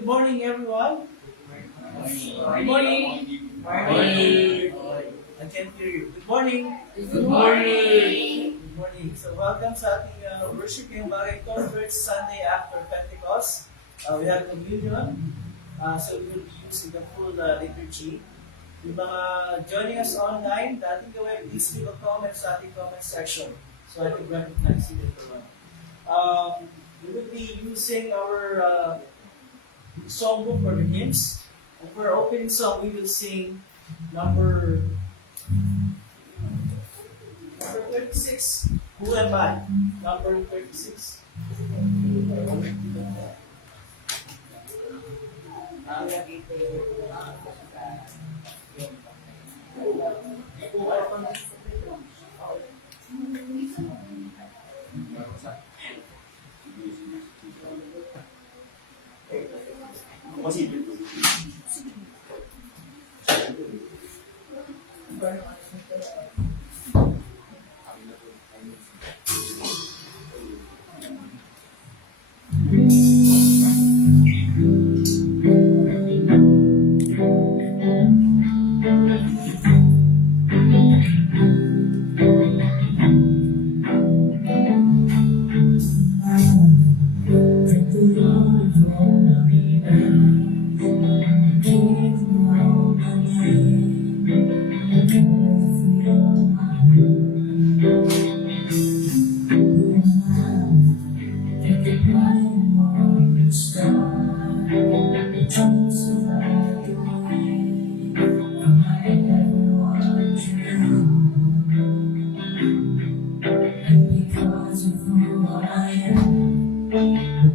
good morning, everyone. Good morning. Morning. I can't hear you. Good morning. Good morning. Good morning. So, welcome sa ating worship ngayong bagay ito, first Sunday after Pentecost. We have communion. So, we will be using the full liturgy. Yung mga joining us online, dating gawin, please leave a comment sa ating comment section so I can recognize you later on. We will be using our songbook or the hymns. And for our opening song, we will sing number 36. Who am I? Number 36.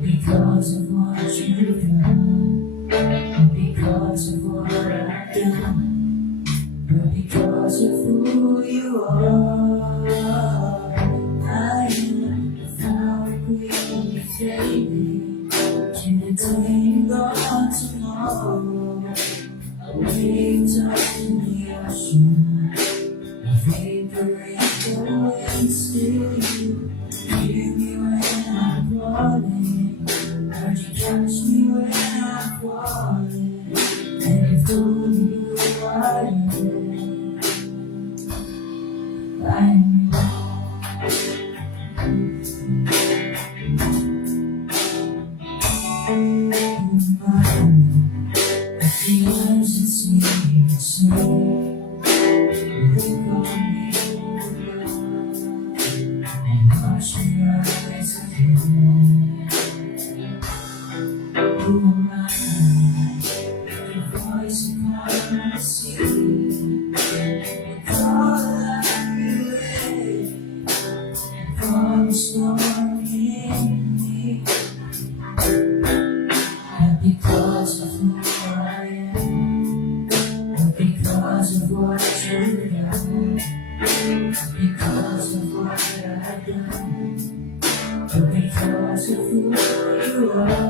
Because of what you've done, because of what I've done, but because of who you are, I am without greatly fading to the day gone tomorrow. A wave touching the ocean, a vapor in the wind, still you hear me when I'm falling. Heard you catch me when I'm falling, and if only you are there, I the urgency you say, look on me and watch me rise again. Who am I? The voice upon my sea, the call I relay, from the storm in me. And because of who I am, and because of what you've done, because of what I've done, but because of who you are.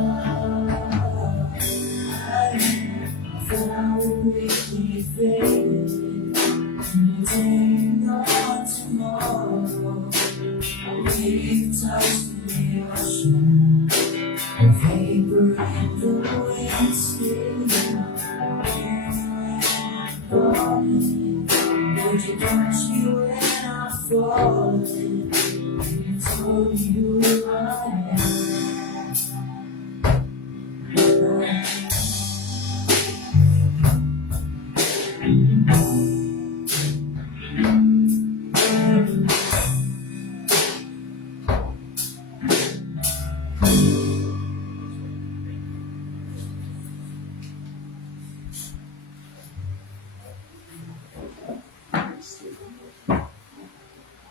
Found quickly faded, and on tomorrow, a wave touched the ocean, a vapor in the wind, still you falling. Would you catch me when I'm falling? You told me who I am.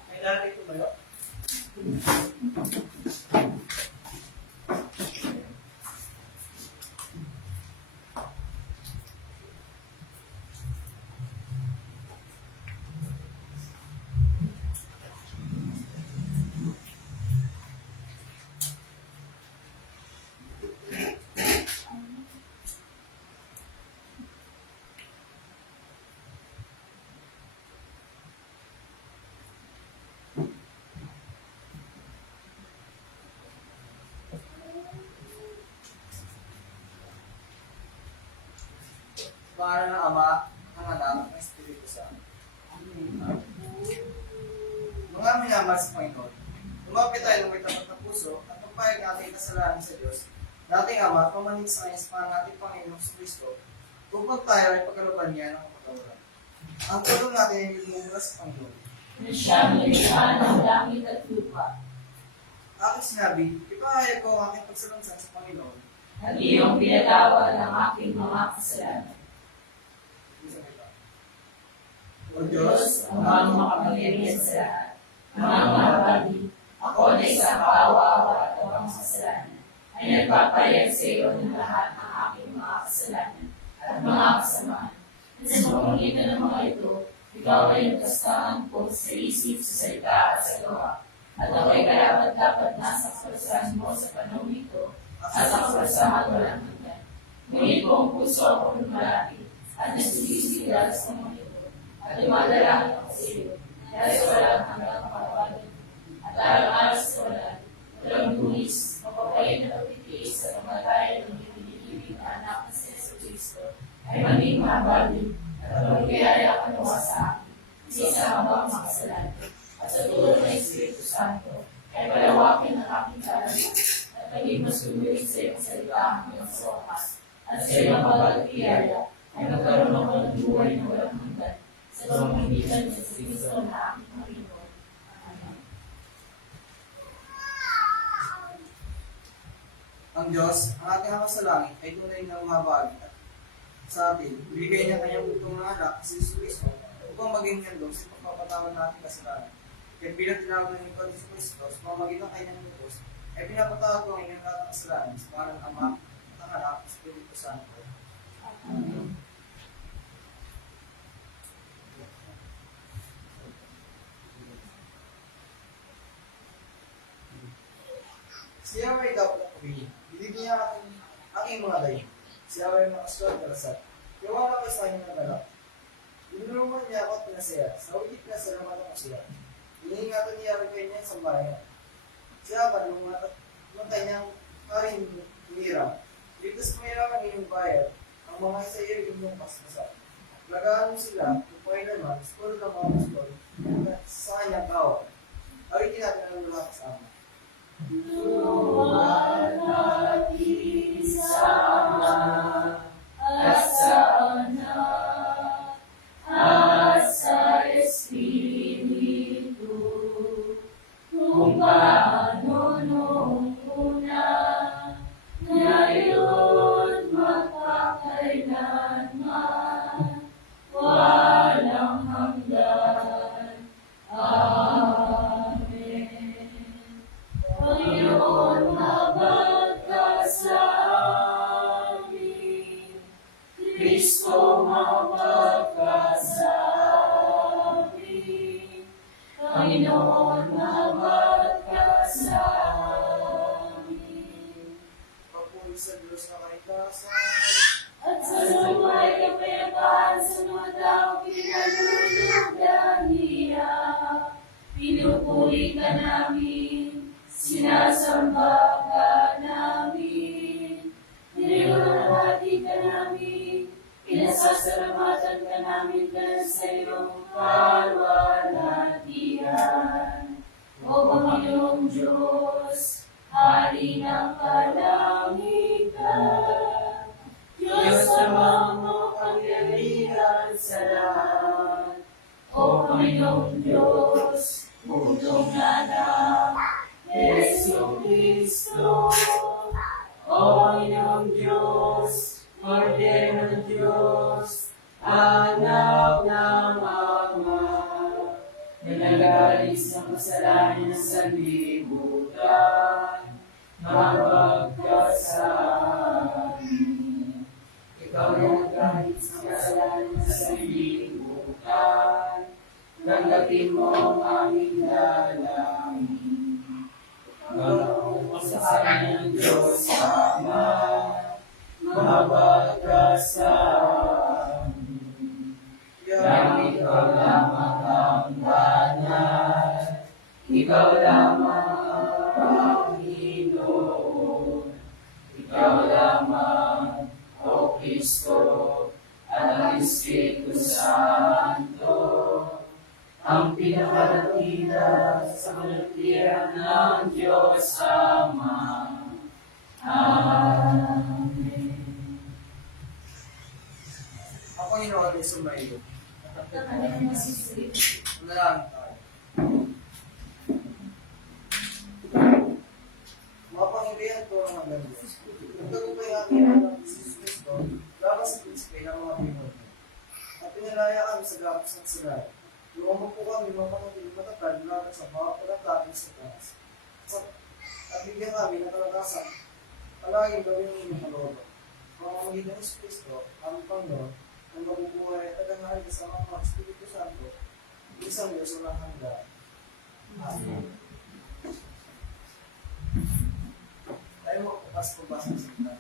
May dati ko ba yun? pangalan ng Ama, ng Anak, ng Espiritu Santo. Mga minamahal sa Panginoon, lumapit tayo ng may tapat na puso at magpahayag natin yung kasalanan sa Diyos, dating Ama, pamanin sa kanya sa pangalan natin Panginoon sa Kristo, upang tayo ay pagkaluban niya ng kapatawaran. Ang tulong natin ay lumubra sa Panginoon. Na siyang nilikha ng langit at lupa. Aking sinabi, ipahayag ko ang aking pagsalansan sa Panginoon. At iyong pinatawad ang aking mga kasalanan. O Diyos, ang mga makapangyarihan sa lahat, mga mahabali, ako na isang kaawa-awa at ang kasalanan, ay nagpapayag sa iyo ng lahat ng aking mga kasalanan at mga kasamaan. At sa pamamagitan ng mga ito, ikaw ay nagkastahan ko sa isip, sa salita at sa gawa. At ako'y karapat-dapat nasa kapasahan mo sa panahon ito at sa kapasahan walang hanggan. Ngunit buong puso ako lumalapit at nagsisisigil sa mga ito. At dumadalangin ako sa iyo dahil sa walang hanggang kapapagod. At araw-araw sa walang lunis, mapapayag na pagtitiis sa kamatayan ng ibinibig na anak na si Yesu Cristo ay maging mahabagin at magkayaya ka nawa sa akin. Isa habang makasalanan. At sa tulong ng Espiritu Santo, ay palawakin ang aking kaalaman at maging mas lumilig sa iyong salita hanggang sa wakas. At sa iyong pagkakiyaya, ay magkaroon ako ng buhay na walang hanggan sa pamamagitan ng Kristo na aking Panginoon. Amen. ang Diyos, ang ating Ama sa langit, ay tunay na umabagi at sa atin, ibigay niya kanyang butong na anak, si Jesus Cristo, upang maging handog sa pagpapatawad natin kasalanan. Kaya bilang tinawag ng Ipon sa Kristo, sa pamamagitan kayo ng Diyos, ay pinapatawad ko ang inyong lahat ng kasalanan sa pangalan ng Ama, ng Anak, ng Espiritu Santo. Amen. Si Yahweh dapat ang pagiging. Ibigin niya aking mga dayo. Si Yahweh ang makasulat kalasat. Iwala ko sa kanyang nagalak. Inulungan niya ako at pinasaya. Sa ulit na salamat ako siya. Iniingatan niya rin kayo niya sa bayan. Siya pa nung kanyang karin tumira. Dito sa mayroon ang iyong bayad, ang mga isa iyo inyong paspasan. Lagaan mo sila, upay naman, skol ka mga skol, sa kanyang kawan. Awitin natin ang mga kasama. Luwalhati sa Ama at sa Anak at sa Espiritu, kung paano noong una, ngayon magpakailanman, walang hanggan. Panginoon, habag ka sa amin. Kristo, habag ka sa amin. Panginoon, habag ka sa amin. Papuri sa Diyos na kalikasan. At sa lumay kapayapaan sa mga tao pinalulugan niya. Pinupuri ka namin, sinasamba ka namin, nilulunghati ka namin, pinasasalamatan ka namin dahil sa iyong kalwalhatian. O Panginoong Diyos, Hari ng kalangitan, Diyos na makapangyarihan sa lahat. O Panginoong Diyos, Bugtong na anak, Yesu Cristo. O Panginoong Diyos, Kordero ng Diyos, Anak ng Ama, na nagalis ng kasalanan ng sanlibutan, habag ka sa amin. Ikaw na nagalis ng kasalanan ng sanlibutan, tanggapin mo ang aming dalangin. Panginoon sa kanya ng Diyos Ama, mahabag ka sa amin. Dahil ikaw lamang ang banal, ikaw lamang ang Panginoon, ikaw lamang, O Kristo, ang ang pinakalatida sa kalutiran ng Diyos Ama. Amen. Ang Panginoon ay sumayo. At kanyang masisip. Manalangin tayo. Mga Panginoon ko ang mga Diyos. Nagtagumpay ang aking anak si Jesus Cristo laban sa prinsipe ng mga Pinoy. At pinalaya kami sa gapos ng sila. Lumabog po kami mga Panginoon matatag laban sa mga pagkakapin sa taas. At bigyan kami ng kalakasan. Palaging gawin ng inyong kalooban. Mga magitan ng Jesus Cristo, aming Panginoon, ang mabubuhay at tagangahan sa mga Espiritu Santo, isang Diyos walang hanggan. Amen. Tayo magpapas po ba sa salita?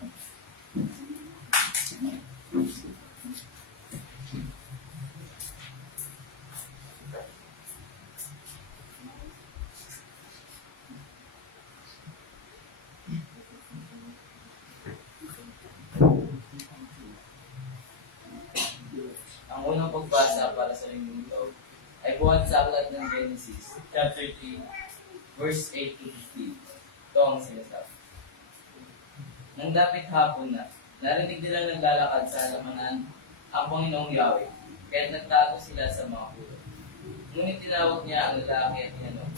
Ang unang pagbasa para sa linggong ito ay buhat sa aklat ng Genesis, chapter 3, verse 8 to 15. Ito ang sinasabi. Nang dapit hapon na, narinig nilang naglalakad sa halamanan ang Panginoong Yahweh, kaya nagtago sila sa mga pulo. Ngunit tinawag niya ang lalaki at tinanong,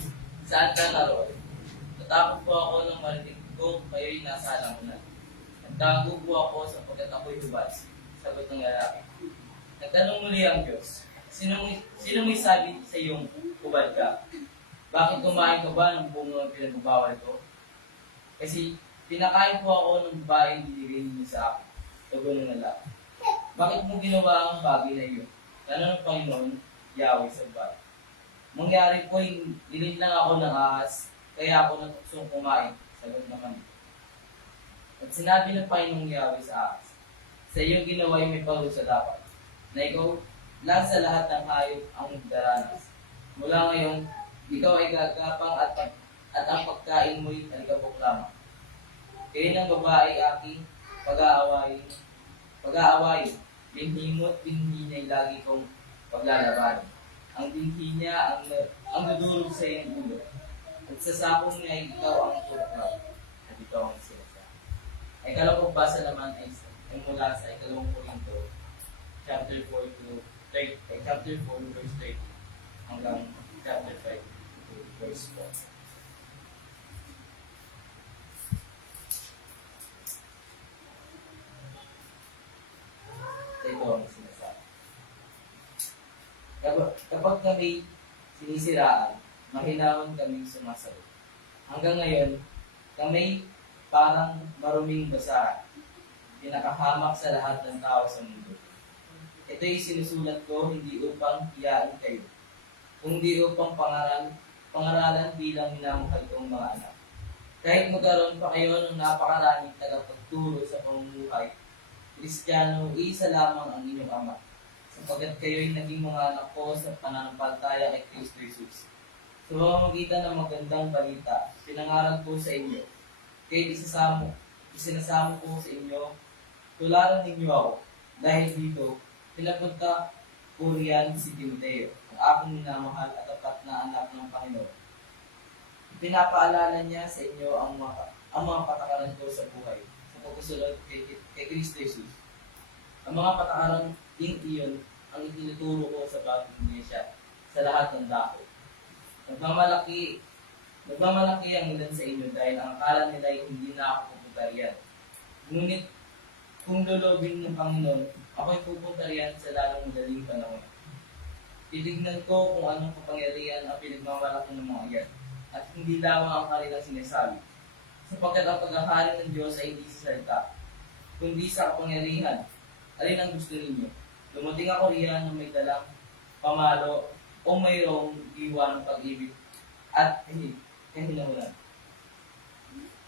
"Saan ka naroon?" "Natakot po ako nang marinig ko kayo'y nasa halamanan. Nagtago po ako sapagkat ako'y hubad," sagot ng lalaki. Nagtanong muli ang Diyos, Sino may sabi sa iyong hubad ka? Bakit kumain ka ba ng bunga ng pinagbabawal ko? Kasi pinakain po ako ng babaeng binigay niyo sa akin. Tugon ng lalaki. Bakit mo ginawa ang bagay na iyon? Tanong ng Panginoon, Yahweh sa babae. Mangyari po, nilin lang ako ng ahas, kaya ako natuksong kumain. Sagot naman. At sinabi ng Panginoong Yahweh sa ahas, sa iyong ginawa ay may parusa dapat, na ikaw lang sa lahat ng hayop ang daranas. Mula ngayon, ikaw ay gagapang at ang pagkain mo'y alikabok lamang. Kayo ng babae aking pag-aawayin, binhi mo't binhi niya'y lagi kong paglalaban. Ang binhi niya ang dudurog sa iyong ulo. At sa sapong niya ay ikaw ang tulak. At ito ang sinasabi. Ay kalawang basa naman ay mula sa ikalawang Korinto, chapter 4 verse 30 hanggang chapter 5 verse 4. Ito ang sinasabi. Kapag kami sinisiraan, mahinawan kaming sumasagot. Hanggang ngayon, kami parang maruming basahan, pinakahamak sa lahat ng tao sa mundo. Ito'y sinusulat ko hindi upang hiyaan kayo, kundi upang pangaralan bilang minamahal kong mga anak. Kahit magkaroon pa kayo ng napakaraming tagapagturo sa pamumuhay, Kristiyano, isa lamang ang inyong ama, sapagkat kayo'y naging mga anak ko sa pananampalataya kay Kristo Jesus. Sa pamamagitan ng magandang balita, pinangaral ko sa inyo, kahit isinasamo ko sa inyo, tularan ninyo ako, dahil dito, pinapunta ko riyan si Timoteo, ang aking minamahal at tapat na anak ng Panginoon. Pinapaalala niya sa inyo ang mga patakaran ko sa buhay, sa pagkasunod kay Kristo Jesus. Ang mga patakaran din iyon ang itinuturo ko sa bagong iglesia sa lahat ng dako. Nagmamalaki ang ilan sa inyo dahil ang akala nila ay hindi na ako pupunta riyan. Ngunit kung lulobin ng Panginoon, ako'y pupunta riyan sa lalong madaling panahon. Titignan ko kung anong kapangyarihan ang pinagmamalaki ng mga iyan, at hindi lamang ang kanilang sinasabi. Sapagkat ang paghahari ng Diyos ay hindi sa salita, kundi sa kapangyarihan. Alin ang gusto ninyo? Dumating ako riyan na may dalang pamalo o mayroong diwa ng pag-ibig at kahinahulan.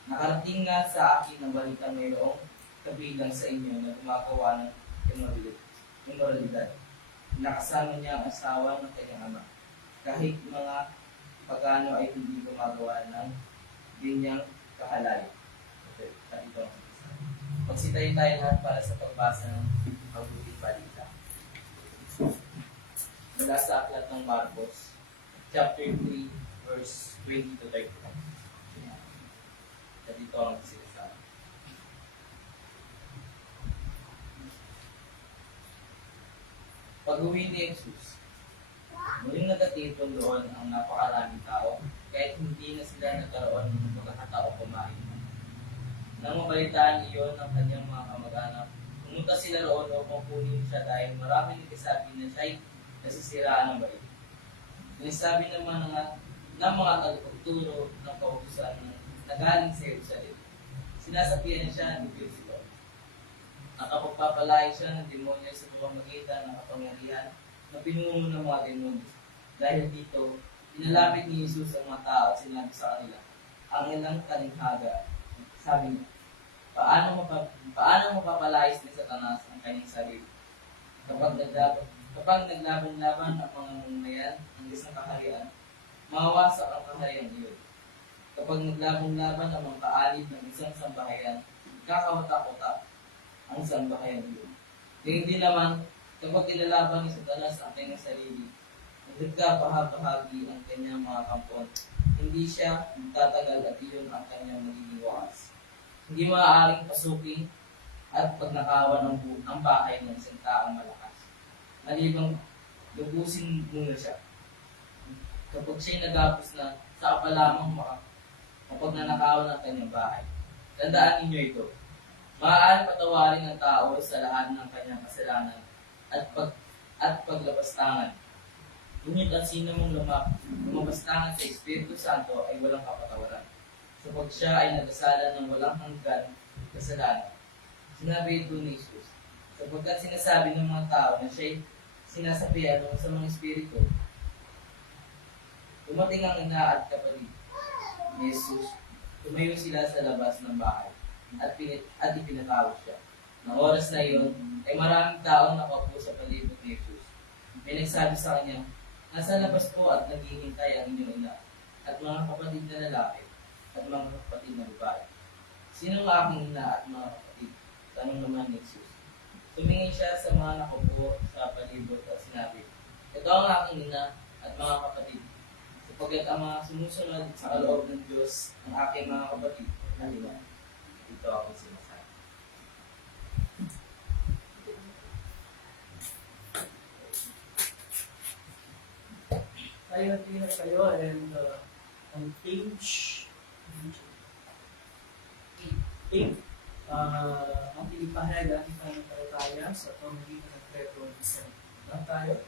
Nakarating nga sa akin ang balita mayroong kabilang sa inyo na gumagawa ng immoralidad. Nakasama niya ang asawa ng kanyang ama. Kahit mga pagano ay hindi gumagawa ng ganyang kahalay. At ito ang sinasabi. Magsitayin tayo lahat para sa pagbasa ng mabuting balita. mula sa aklat ng Marcos, chapter 3, verse 20 to 30. At dito ang sinasabi. Pag-uwi ni Jesus, muling nagatipon doon ang napakaraming tao, kahit hindi na sila nagkaroon ng pagkakatao kumain. Nang mabalitaan iyon ng kanyang mga kamag-anak, pumunta sila roon upang kunin siya dahil maraming nagsasabi na siya'y nasisiraan ng bait. Sinasabi naman ng mga tagapagturo ng kautusan na galing sa Jerusalem. Sinasabihan siya ni Kristo. Nakapagpapalay siya ng demonyo sa pamamagitan ng kapangyarihan na pinuno ng mga demonyo. Dahil dito, inalapit ni Jesus ang mga tao at sinabi sa kanila, ang ilang talinghaga. Sabi niya, paano mapapalayas ni Satanas ang kanyang sarili? Kapag naglaban-laban ang mga mamayan ng isang kaharian, mawawasak ang kaharian iyon. Kapag naglaban-laban ang mga kaalib ng isang sambahayan, kakawatak-watak ang sambahayan iyon. Hindi naman, kapag ilalaban ni Satanas ang kanyang sarili, nagkakabahagi ang kanyang mga kampon, hindi siya magtatagal at iyon ang kanyang magiging wakas. Hindi maaaring pasukin at pagnakawan ang bahay ng isang taong malakas. Malibang lubusin muna siya. Kapag siya'y nagapos na, saka pa lamang mapagnanakawan ang kanyang bahay. Tandaan ninyo ito. Maaari patawarin ng tao sa lahat ng kanyang kasalanan at paglapastangan. Ngunit ang sino mong lumapastangan sa Espiritu Santo ay walang kapatawaran. Sapag siya ay nagkasala ng walang hanggan kasalanan. Sinabi ito ni Jesus, sapagkat sinasabi ng mga tao na siya'y sinasabihan ng sa mga espiritu. Dumating ang ina at kapatid ni Jesus, tumayo sila sa labas ng bahay at ipinatawag siya. Nang oras na iyon, ay maraming taong nakaupo sa palibot ni Jesus. May nagsabi sa kanya, nasa labas po at naghihintay ang inyong ina at mga kapatid na lalaki at mga kapatid na babae. Sino ang aking ina at mga kapatid? Tanong naman ni Jesus. Tumingin siya sa mga nakaupo sa palibot at sinabi, ito ang aking ina at mga kapatid. Sapagkat ang mga sumusunod sa kaloob ng Diyos ang aking mga kapatid na ina. Ito ako sinasabi. Tayo kayo and on page 8, ang pinipahayag ating pananampalataya sa pamamagitan ng Petro at San. Lang tayo.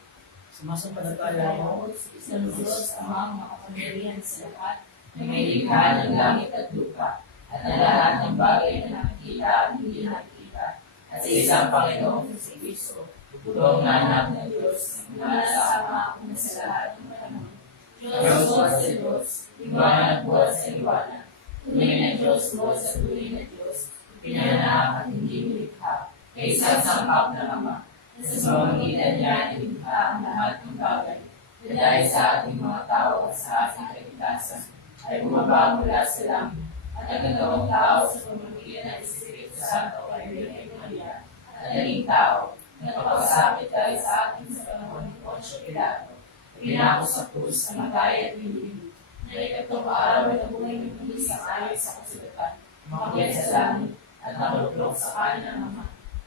Sumasampalataya ako Isang Diyos amang makapangyarihan sa lahat, na may likha ng langit at lupa, at ang lahat ng bagay na nakikita at hindi nakikita, at sa isang Panginoong si Kristo, butong na anak ng Diyos, na nasama ako sa lahat ng panahon. Diyos mo sa Diyos, liwanag mo sa liwanag. Tunay na Diyos mo sa tunay na Diyos, pinanaak at hindi nilikha, kay isang sangkap ng Ama, na sa pamamagitan niya nilikha ang lahat ng bagay, na dahil sa ating mga tao at sa ating kaligtasan, ay bumaba mula sa langit, at nagkagawang tao sa pamamagitan ng Espiritu Santo ay Birhen Maria, at naging tao, nakapagsabi tayo sa atin sa panahon ni Poncio Pilato. Pinako sa krus sa matay at binibig, na ikatlong araw ay nabuhay ng muli sa ayon sa kasulatan, umakyat sa langit at nakulog sa kanan ng Ama.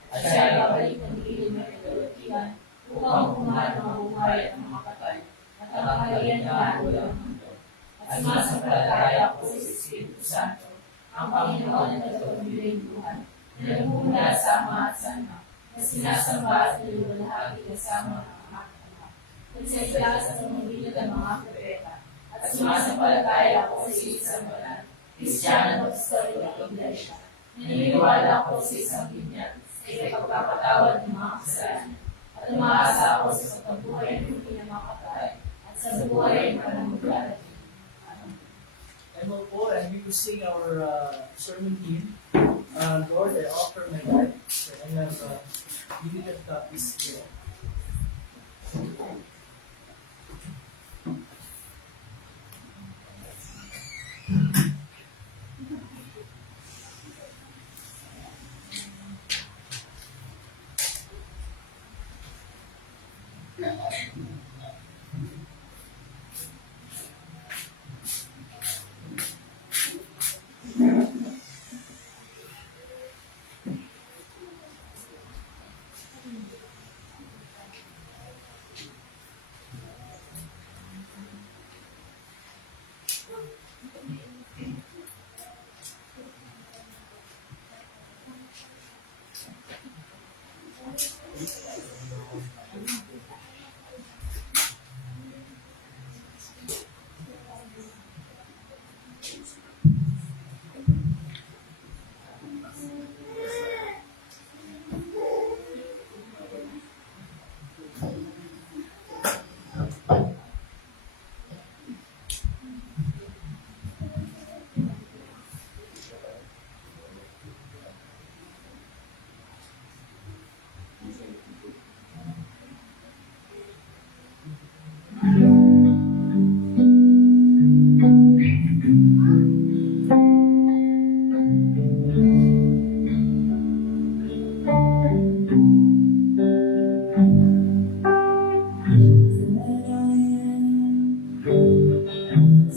At siya ay babalik ng dilim na kagalatihan upang pumahan ng mabuhay at ng mga patay, at ang kaharian niya walang hanggan. At sumasampalataya ko sa Espiritu Santo, ang Panginoon at tagapagbiring Tuhan, na nagmumula sa Ama at sa Anak, na sinasamba at niluwalhati kasama ng Ama at Ama. Nagsasala sa pamamagitan ng mga propeta, at sumasampalataya ako sa isang banal, Kristiyano at Katolikong Iglesia. Naniniwala ako sa isang binyag, sa ipagpapatawad ng mga kasalanan, at umaasa ako sa pagkabuhay ng pinamakatatay, at sa buhay ng panamaglalaki. and we'll go and we will sing our sermon hymn. Lord, I offer my life. So I have limited copies here.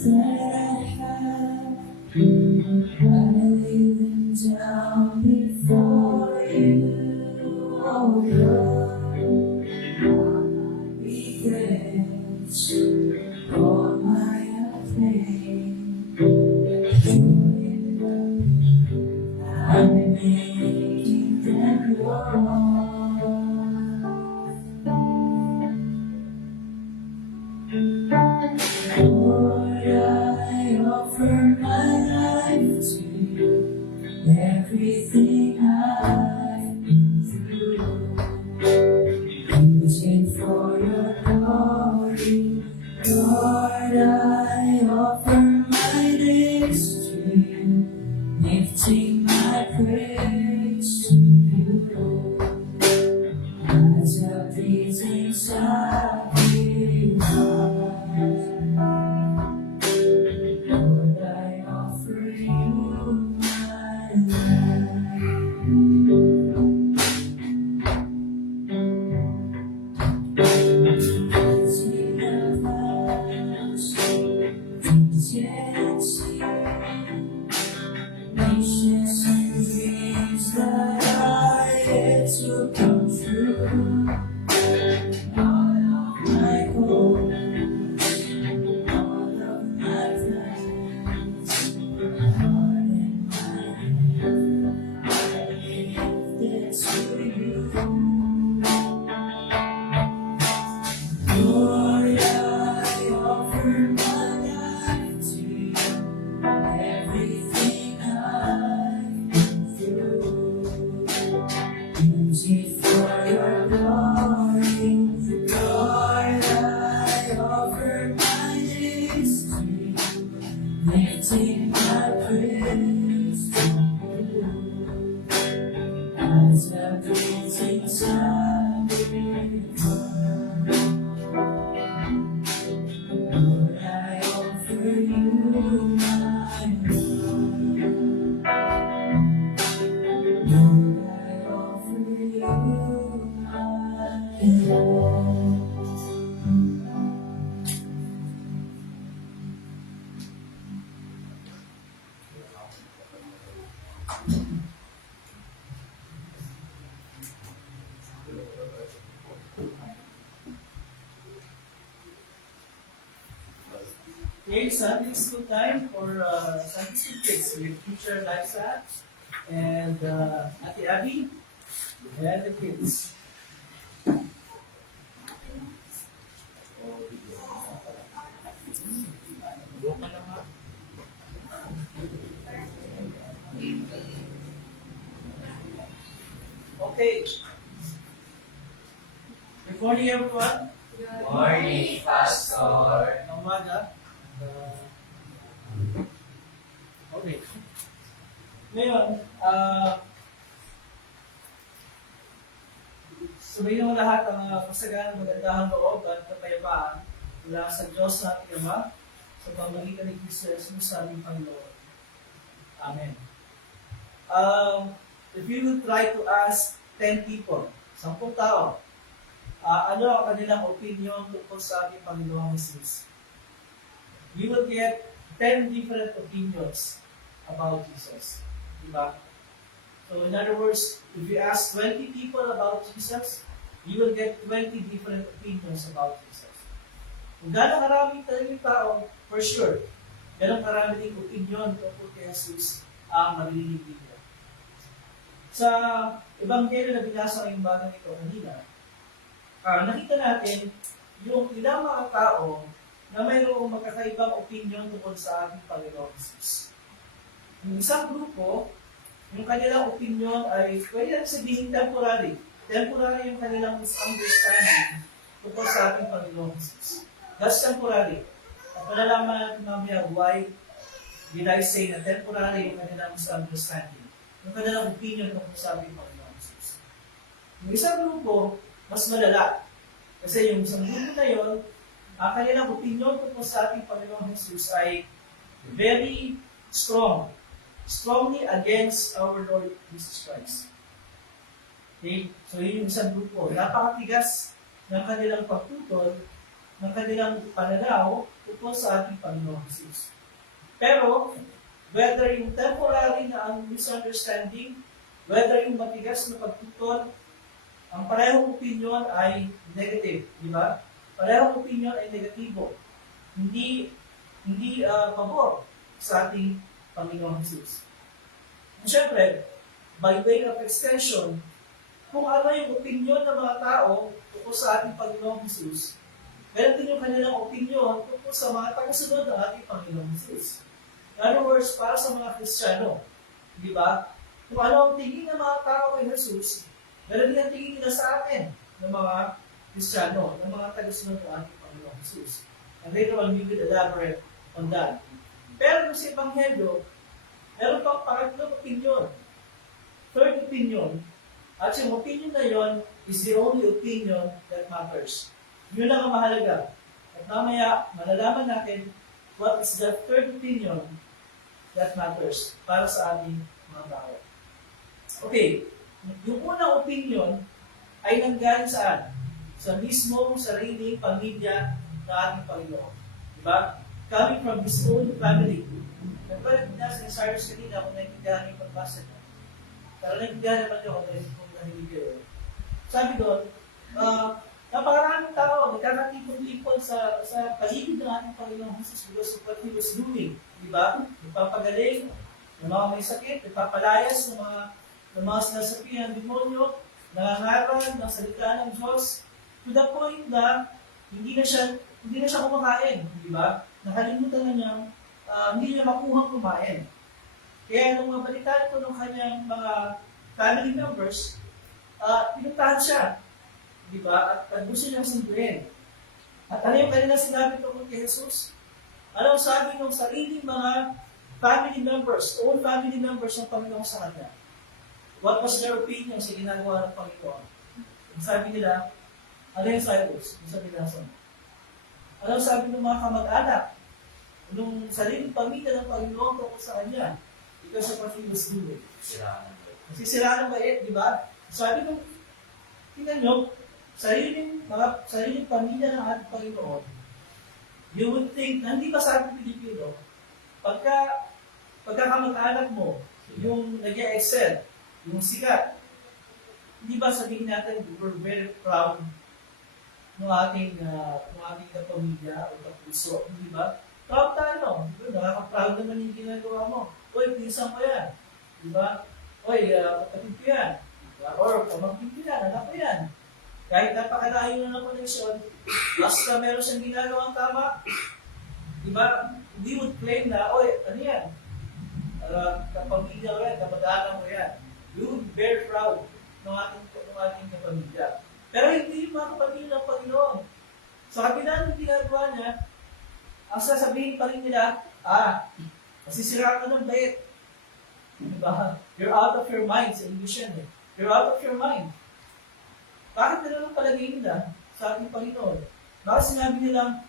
that I have, I lay them down before you, oh Lord. Regrets, all my pain, I'm making them wrong. Lord, I offer my life to you, everything I've been through. Use it for your glory. Lord, I offer my days to you, lifting my praise to you as a pleasing sacrifice. Lord, I offer you my life. See the clouds, intensity, nations and dreams that are yet to come true. All of my hopes, all of my plans, my heart and mind, I lift it to you. Lord, I offer my life to you, everything I've been through. Use it for your glory. Lord, I offer my days to you, lifting my praise to you as a pleasing sacrifice. Lord, I offer you my love. Lord, I offer you my love. Okay, Sunday school time for Sunday school kids with teacher Liza and Ate Abby and the kids. Okay. Good morning, everyone. Morning, Pastor. Ng umaga. Okay. Ngayon, sabihin mo lahat ang kasaganang magandahang loob at kapayapaan mula sa Diyos na ating Ama sa pamamagitan ni Kristo Jesus sa aming Panginoon. Amen. If you would try to ask 10 people, 10 tao, ano ang kanilang opinion tungkol sa ating Panginoong Jesus, you will get 10 different opinions about Jesus. Diba? So in other words, if you ask 20 people about Jesus, you will get 20 different opinions about Jesus. Kung gano'ng karami talagang tao, for sure, gano'ng karami din opinion tungkol kay Jesus ang maririnig ninyo. Sa Ebanghelyo na binasa ngayong bagay nito kanina, nakita natin yung ilang mga tao na mayroong magkakaibang opinion tungkol sa ating Panginoon Jesus. Yung isang grupo, yung kanilang opinion ay pwede natin sabihin temporary. Temporary yung kanilang misunderstanding tungkol sa ating Panginoon Jesus. That's temporary. At malalaman natin mamaya why did I say na temporary yung kanilang misunderstanding, yung kanilang opinion tungkol sa ating Panginoon Jesus. Yung isang grupo, mas malala. Kasi yung isang grupo na yun, ang kanilang opinion tungkol sa ating Panginoon Jesus ay very strong. Strongly against our Lord Jesus Christ. Okay? So yun yung isang grupo. Napakatigas ng kanilang pagtutol ng kanilang pananaw tungkol sa ating Panginoong Jesus. Pero, whether yung temporary na ang misunderstanding, whether yung matigas na pagtutol, ang parehong opinion ay negative, di ba? Parehong opinion ay negatibo. Hindi pabor sa ating Panginoong Jesus. At syempre, by way of extension, kung ano yung opinion ng mga tao tungkol sa ating Panginoong Jesus, meron din yung kanilang opinion tungkol sa mga tagasunod ng ating Panginoong Jesus. In other words, para sa mga Kristiyano, di ba? Kung ano ang tingin ng mga tao kay Jesus, meron din ang tingin nila sa atin ng mga Kristiyano, ng mga tagasunod ng ating Panginoong Jesus. And later on, we will elaborate on that. Pero sa Ebanghelyo, meron pang pangatlong opinion, third opinion, at yung opinion na yon is the only opinion that matters. Yun lang ang mahalaga. At mamaya, malalaman natin what is the third opinion that matters para sa ating mga tao. Okay, yung unang opinion ay nanggaling saan? Sa mismong sariling pamilya na ating Panginoon. Diba? Coming from his own family. Nagpalit niya sa Cyrus kanina kung naintindihan yung pagbasa niya. Pero naintindihan naman niyo kung nahilig kayo. Sabi doon, napakaraming tao nagkakatipon-tipon sa paligid ng ating Panginoong Jesus because of what he was doing. Diba? Nagpapagaling ng mga may sakit, nagpapalayas ng mga sinasapi ng demonyo, nangangaral ng salita ng Diyos, to the point na hindi na siya kumakain, di ba? Nakalimutan na niya, hindi niya makuhang kumain. Kaya nung mabalitaan ko ng kanyang mga family members, pinuntahan siya, di ba? At gusto niyang sunduin. At ano yung kanila sinabi tungkol kay Jesus? Ano ang sabi ng sariling mga family members, own family members ng Panginoon sa kanya? What was their opinion sa ginagawa ng Panginoon? Ang sabi nila, ano yung Cyrus? Yung sabi nila sa ano sabi ng mga kamag-anak? Nung sariling pamilya ng Panginoon tungkol sa kanya, because of what he was doing. Sisiraan ng bait, di ba? Sabi nung, tingnan nyo, sariling pamilya ng ating Panginoon, you would think, hindi ba sabi ng Pilipino, pagka kamag-anak mo, yung nag-excel, yung sikat, hindi ba sabihin natin, we're very proud ng ating kapamilya o kapuso, hindi ba? Proud tayo, di ba? Nakaka-proud naman yung ginagawa mo. Uy, pinsan ko yan, di ba? Uy, kapatid ko yan, or pamangkin ko yan, anak ko yan. Kahit napakalayo na ng koneksyon, basta meron siyang ginagawang tama, di ba? We would claim na, oy, ano yan? Kapamilya ko yan, kapag-anak ko yan. We would be very proud ng ating kapamilya. Pero hindi yung mga kapamilya ng Panginoon. Sa kabila ng ginagawa niya, ang sasabihin pa rin nila, masisira ka ng bait. Diba? You're out of your mind sa English yan eh. You're out of your mind. Bakit nila lang palagay nila sa ating Panginoon? Bakit sinabi nila,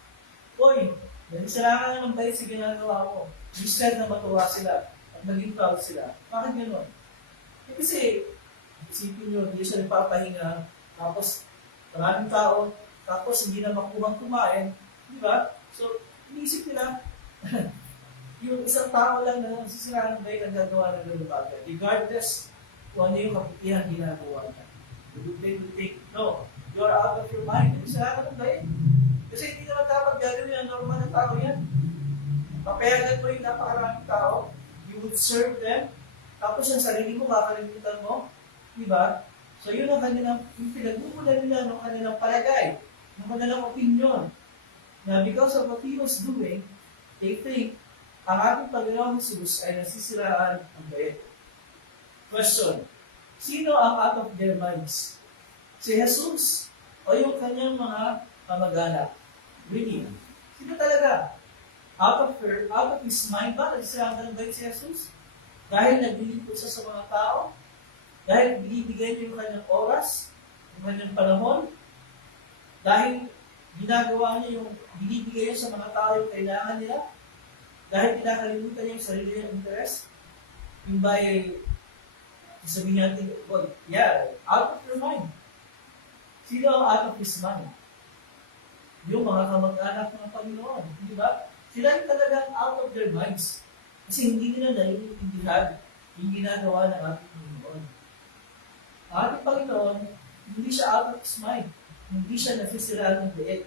oy, masisira ka na ng bait sa ginagawa mo. Instead na matuwa sila at maging proud sila. Bakit gano'n? Kasi, isipin nyo, hindi siya nagpapahinga, tapos maraming tao, tapos hindi na makuhang kumain, di ba? So, iniisip nila, yung isang tao lang na nasisiraan ng bait ang gagawa ng gano'ng bagay. Regardless kung ano yung kapitihan ginagawa niya. They would think, no, you're out of your mind. Nasisiraan ng bait. Kasi hindi naman dapat gagawin ang normal na tao yan. Papayagan mo yung napakaraming tao, you would serve them, tapos yung sarili mo, makakalimutan mo, di ba? So yun ang kanilang, yung pinagmumulan nila ng kanilang palagay, ng kanilang opinion, na because of what he was doing, they think, ang ating Panginoong Jesus ay nasisiraan ang bait. Question, sino ang out of their minds? Si Jesus o yung kanyang mga kamag-anak? Really? Sino talaga? Out of his mind ba? Nasisiraan ng bait si Jesus? Dahil naglilipot siya sa mga tao? Dahil binibigay niya yung kanyang oras, yung kanyang panahon, dahil ginagawa niya yung binibigay niya sa mga tao yung kailangan nila, dahil pinakalimutan niya yung sarili niyang interest, yung ba'y sabihin natin, well, yeah, out of your mind. Sino ang out of his mind? yung mga kamag-anak ng Panginoon. Di ba? Sila yung talagang out of their minds. Kasi hindi nila naiintindihan yung ginagawa ng ating Panginoon. Ang ating Panginoon, hindi siya out of his mind. Hindi siya nasisiraan ng liit.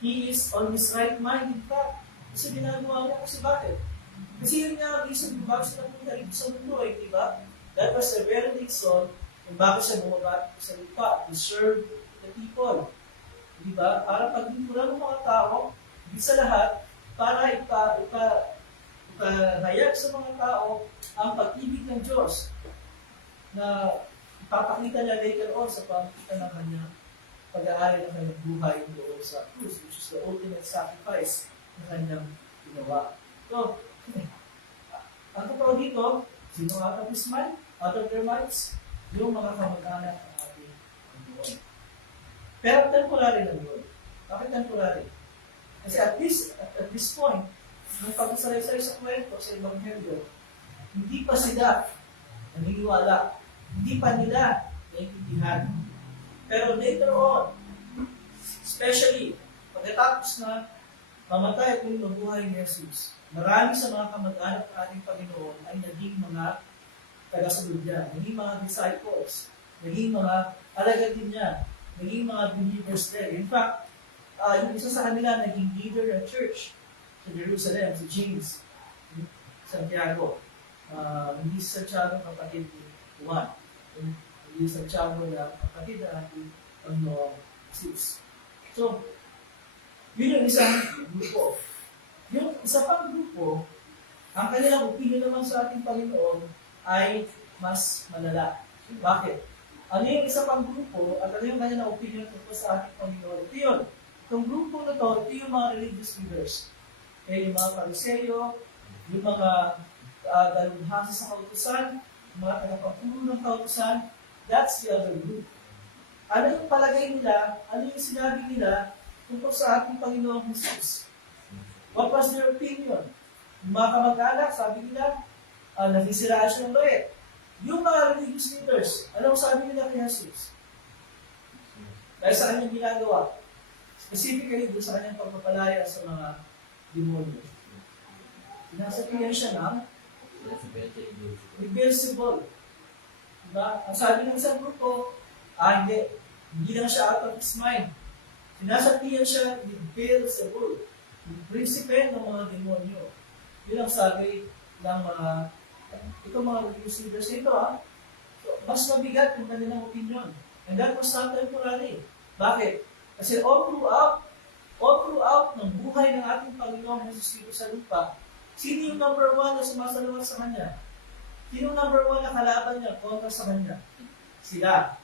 He is on his right mind, in fact. Kasi ginagawa niya kasi bakit? Kasi yun nga ang reason kung bakit sila punta rito sa mundo, di ba? That was the very reason kung bakit siya bumaba sa lupa, to serve the people. Di ba? Para paglingkuran ng mga tao, di sa lahat, para ipahayag sa mga tao ang pag-ibig ng Diyos na ipapakita niya later on sa pamamagitan ng kanyang pag-aari ng kanyang buhay doon sa krus, which is the ultimate sacrifice na kanyang ginawa. So, ang totoo dito, sino out of his mind? Out of their minds? Yung mga kamag-anak ng ating Panginoon. Pero temporary lang yun. Bakit temporary? Kasi at this point, nung pagkasaray-saray sa kwento sa Ebanghelyo, hindi pa sila naniniwala. Hindi pa nila naiintindihan. Pero later on, especially pagkatapos na mamatay at muling mabuhay ni Jesus, marami sa mga kamag-anak ng ating Panginoon ay naging mga tagasunod niya, naging mga disciples, naging mga alagad din niya, naging mga believers din. In fact, yung isa sa kanila naging leader ng church sa Jerusalem, si James Santiago. Hindi si Santiago kapatid ni Juan. Hindi si Santiago na kapatid na ating Panginoon Jesus. So, yun yung isang grupo. Yung isa pang grupo, ang kanilang opinion naman sa ating Panginoon ay mas malala. Bakit? Ano yung isa pang grupo at ano yung kanilang opinion tungkol sa ating Panginoon? Ito yun. Itong grupo na to, ito yung mga religious leaders. Yung mga Pariseyo, yung mga dalubhasa sa kautusan, yung mga tagapagpuro ng kautusan, that's the other group. Ano yung palagay nila, ano yung sinabi nila tungkol sa ating Panginoong Jesus? What was their opinion? Yung mga kamag-anak, sabi nila, nasisiraan siya ng loet. Yung mga religious leaders, anong sabi nila kay Jesus? Dahil sa kanyang ginagawa, specifically doon sa kanyang pagpapalaya sa mga demonyo. Pinasabihan siya ng Beelzebul. Diba? Ang sabi ng isang grupo, hindi lang siya out of his mind. Sinasabihan siya ni Beelzebul, yung prinsipe ng mga demonyo. Yun ang sabi ng itong mga religious leaders nito. So, mas mabigat yung kanilang opinion. And that was not temporary. Bakit? Kasi all throughout ng buhay ng ating Panginoon Jesus dito sa lupa, sino yung number one na sumasalungat sa Kanya? Sino yung number one na kalaban niya kontra sa Kanya? Sila.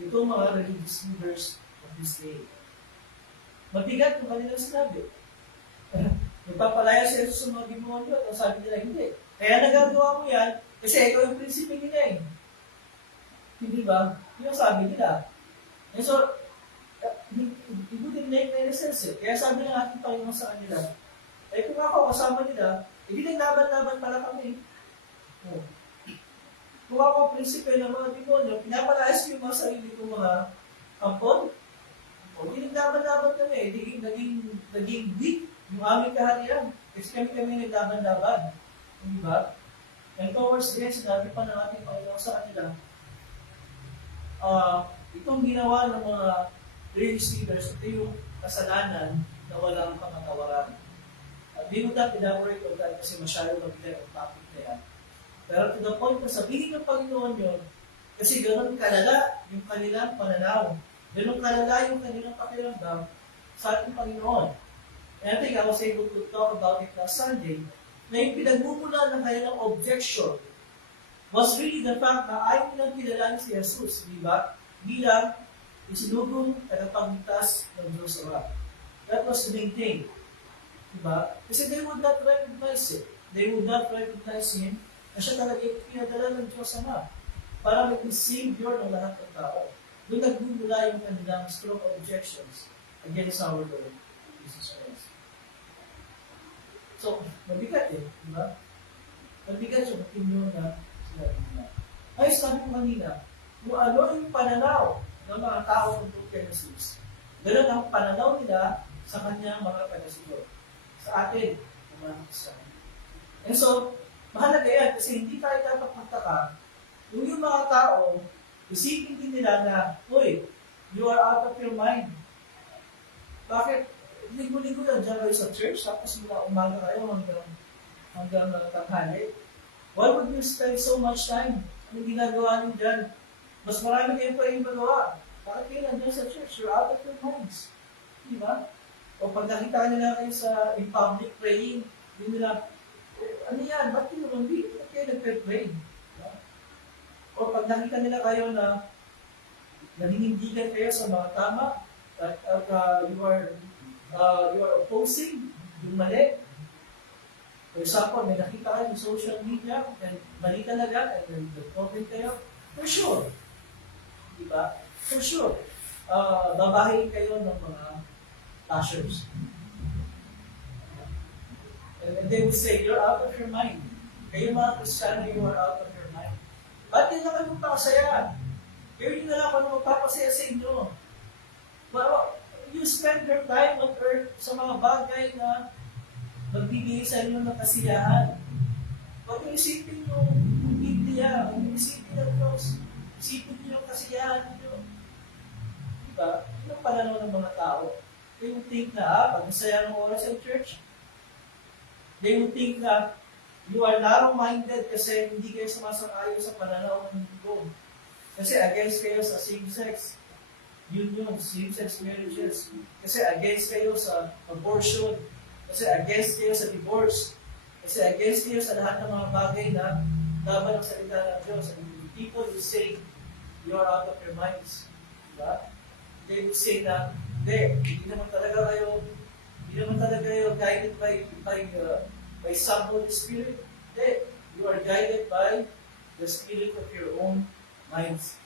Itong mga religious leaders of this day. Mabigat yung kanilang sinabi. Nagpapalaya si Jesus sa mga demonyo at sabi nila, hindi. Kaya nagagawa mo yan kasi ikaw yung prinsipe nila eh. Hindi ba? Yun ang sabi nila. And so, it wouldn't make any sense eh. Kaya sabi ng ating Panginoon sa kanila, kung ako kasama nila, hindi naglaban-laban pala kami. Kung ako prinsipe ng mga demonyo, pinapalayas ko yung mga sarili kong mga kampon. Hindi naglaban-laban kami. Naging weak yung aming kaharian. Kasi kami naglaban-laban. Hindi ba? And towards the end, sinabi pa ng ating Panginoon sa kanila, itong ginawa ng mga religious leaders, ito yung kasalanan na walang pangatawaran. Di mo na pinaborate o dahil kasi masyado mabigat ang topic na yan. Pero to the point na sabihin ng Panginoon yun, kasi gano'n kalala yung kanilang pananaw. Gano'n kalala yung kanilang pakiramdam sa ating Panginoon. And I think I was able to talk about it last Sunday, na yung pinagmumula ng kanilang objection was really the fact na ayaw nilang kilalanin si Jesus, di ba? Bilang isinugong tagapagligtas ng Diyos Ama. That was the main thing. Diba? Kasi they would not recognize it. They would not recognize Him na siya talaga yung pinadala ng Diyos Ama para maging Savior ng lahat ng tao. Doon nagmumula yung kanilang strong objections against our Lord Jesus Christ. So, mabigat eh. Diba? Mabigat yung opinion na sinabi nila. Ay, sabi ko kanina, kung ano yung pananaw ng mga tao ng kay Jesus, ganoon ang pananaw nila sa kanyang mga tagasunod. Sa atin, ng mga Kristiyan. And so, mahalaga yan kasi hindi tayo dapat magtaka yung mga tao, isipin din nila na, uy, you are out of your mind. Bakit? Linggo-linggo lang dyan kayo sa church, tapos mula umaga kayo hanggang tanghali. Why would you spend so much time? Anong ginagawa niyo dyan? Mas marami kayong pa yung magawa. Bakit kayo nandiyan sa church? You're out of your minds. Di ba? O pag nakita nila kayo in public praying, yun nila, ano yan? Ba't kayo hindi? Ba't kayo nagpe-pray? Diba? O pag nakita nila kayo na naninindigan kayo sa mga tama, at you are opposing yung mali. For example, may nakita kayo sa social media, and mali talaga, and then nag-comment kayo, for sure. Diba? For sure. Babahin kayo ng mga bashers. And they will say, you're out of your mind. Kayo mga Kristiyano, you are out of your mind. Ba't din naman magpapasaya? Kayo din na lang kung magpapasaya sa inyo. Well, you spend your time on earth sa mga bagay na magbibigay sa inyo ng kasiyahan. Huwag yung isipin yung Biblia, huwag yung isipin ng Diyos. Isipin niyo yung kasiyahan niyo. Diba? Yun ang pananaw ng mga tao. They will think na, pag masaya ng oras sa church, they will think na you are narrow-minded kasi hindi kayo sumasang-ayon sa pananaw ng mundo. Kasi against kayo sa same-sex unions, same-sex marriages. Kasi against kayo sa abortion. Kasi against kayo sa divorce. Kasi against kayo sa lahat ng mga bagay na laban ng salita ng Diyos. And people will say, you are out of your minds. Diba? They will say na, hindi naman talaga kayo guided by some Holy Spirit. You are guided by the spirit of your own minds.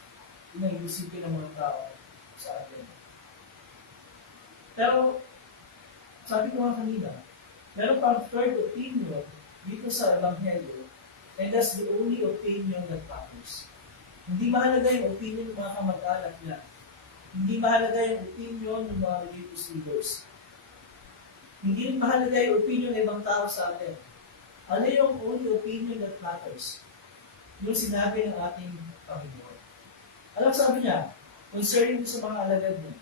Yun ang isipin ng mga tao sa atin. Pero, sabi ko nga kanina, meron pang third opinion dito sa Ebanghelyo, and that's the only opinion that matters. Hindi mahalaga yung opinion ng mga kamag-anak niya. Hindi mahalaga yung opinion ng mga religious leaders. Hindi rin mahalaga yung opinion ng ibang tao sa atin. Ano yung only opinion that matters? Yung sinabi ng ating Panginoon. Alam sabi niya, concerning sa mga alagad niya,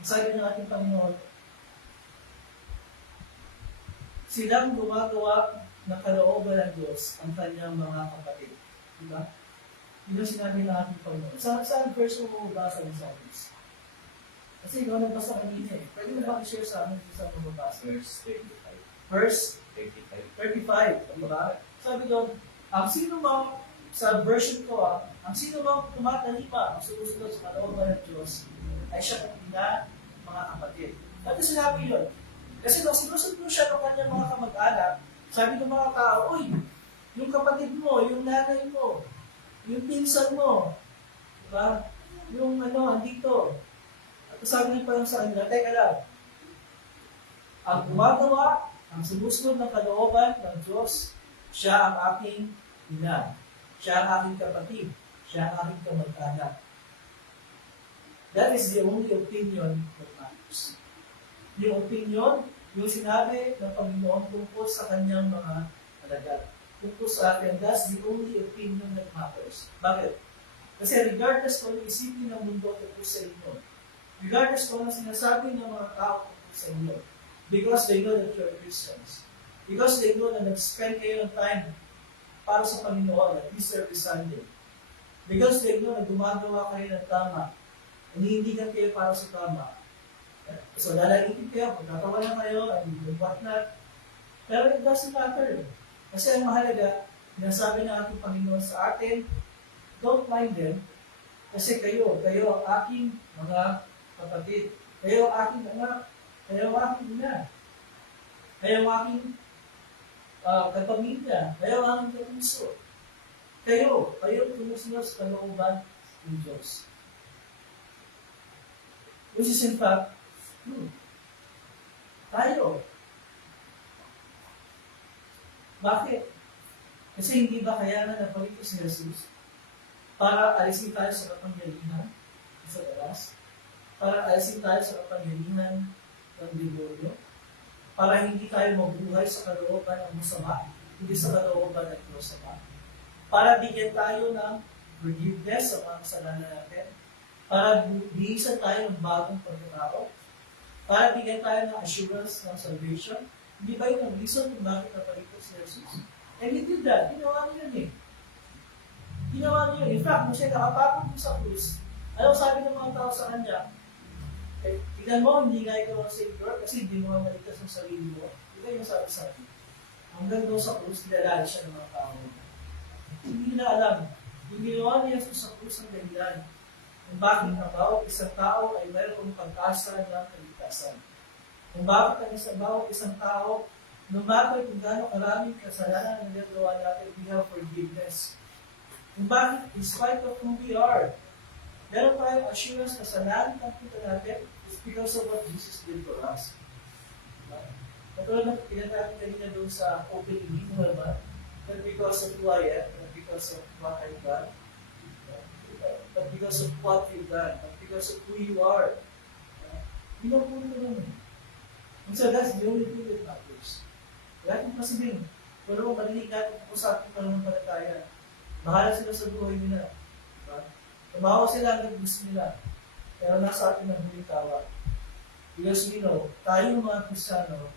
ang sabi ng ating Panginoon, silang gumagawa ng kalooban ng Diyos ang kanyang mga kapatid. Diba? Yun ang sinabi ng ating Panginoon. Saan verse mo mabasa ng Psalms? Kasi ikaw nagbasa kanina eh. Pwede mo ba i-share sa amin kung saan mo mabasa? Verse 35. Verse 35. 35. Diba? Sabi doon, ang sino mang, sa version ko ang sino mang tumatalipa ang sumusunod sa kalooban ng Diyos ay siya kung ina mga kapatid. Ba't sinabi yun? Kasi nung sinusunod siya ng kanyang mga kamag-anak, sabi ng mga tao, uy, yung kapatid mo, yung nanay mo, yung pinsan mo, diba? Yung andito. At sabi niya pa lang sa kanila, teka lang, ang gumagawa, ang sumusunod ng kalooban ng Diyos, siya ang aking ina. Siya ang aking kapatid. Siya ang aking kamag-anak. That is the only opinion that matters. Yung opinion, yung sinabi ng Panginoon tungkol sa kanyang mga alagad. Tungkol sa akin, that's the only opinion that matters. Bakit? Kasi regardless kung ano isipin ng mundo tungkol sa inyo, regardless kung ano sinasabi ng mga tao tungkol sa inyo, because they know that you're Christians, because they know na nag-spend kayo ng time para sa Panginoon at least every Sunday, because they know na gumagawa kayo ng tama, hinihindigan kayo para sa tama, so lalaitin kayo, magkatawa na kayo, and what not, pero it doesn't matter. Kasi ang mahalaga, sinasabi ng ating Panginoon sa atin, don't mind them, kasi kayo ang aking mga kapatid, kayo ang aking anak, kayo ang aking ina, kayo ang aking kapamilya, kayo ang aking kapuso, kayo tumusunod sa kalooban ng Diyos. Which is in fact, tayo. Bakit? Kasi hindi ba kaya na napalito si Jesus para alisin tayo sa kapangyarihan sa oras? Para alisin tayo sa kapangyarihan ng demonyo para hindi tayo mabuhay sa kalooban ng masama, hindi sa kalooban ng masama. Para bigyan tayo ng forgiveness sa mga kasalanan natin, para bihisan tayo ng bagong pagkatao, para bigyan tayo ng assurance ng salvation. Hindi ba yun ang reason kung bakit napaligtas si Jesus? And he did that. Ginawa niya yun eh. Ginawa niya yun. In fact, nung siya nakapagod sa krus, anong sabi ng mga tao sa kanya? Eh, tignan mo, hindi nga ikaw ang Savior kasi hindi mo maligtas ang sarili mo. Ito yung sabi sa akin. Hanggang doon sa krus, nilalala siya ng mga tao. Hindi na alam. Yung ginawa niya sa krus ang dahilan. Kung bakit ang bawat isang tao ay mayroong pag-asa ng kaligtasan. Kung bakit ang bawat isang tao, no matter kung gaano karaming kasalanan na nagagawa natin, we have forgiveness. Kung bakit, in spite of who we are, meron tayong assurance na kasalanan ang punta natin is because of what Jesus did for us. Katulad na pinatawag kanina doon sa opening meeting, ba? Not because of who I am, not because of what I've done, but because of what you've done, but because of who you are. Pinupunin ko naman. And so that's the only thing that matters. Wala kong pasabihin. Pero marinig natin kung sa ating pananampalataya. Bahala sila sa buhay nila. Tumawa sila hanggang gusto nila. Pero nasa atin ang huling tawa. Because we know, tayo mga Kristiyano,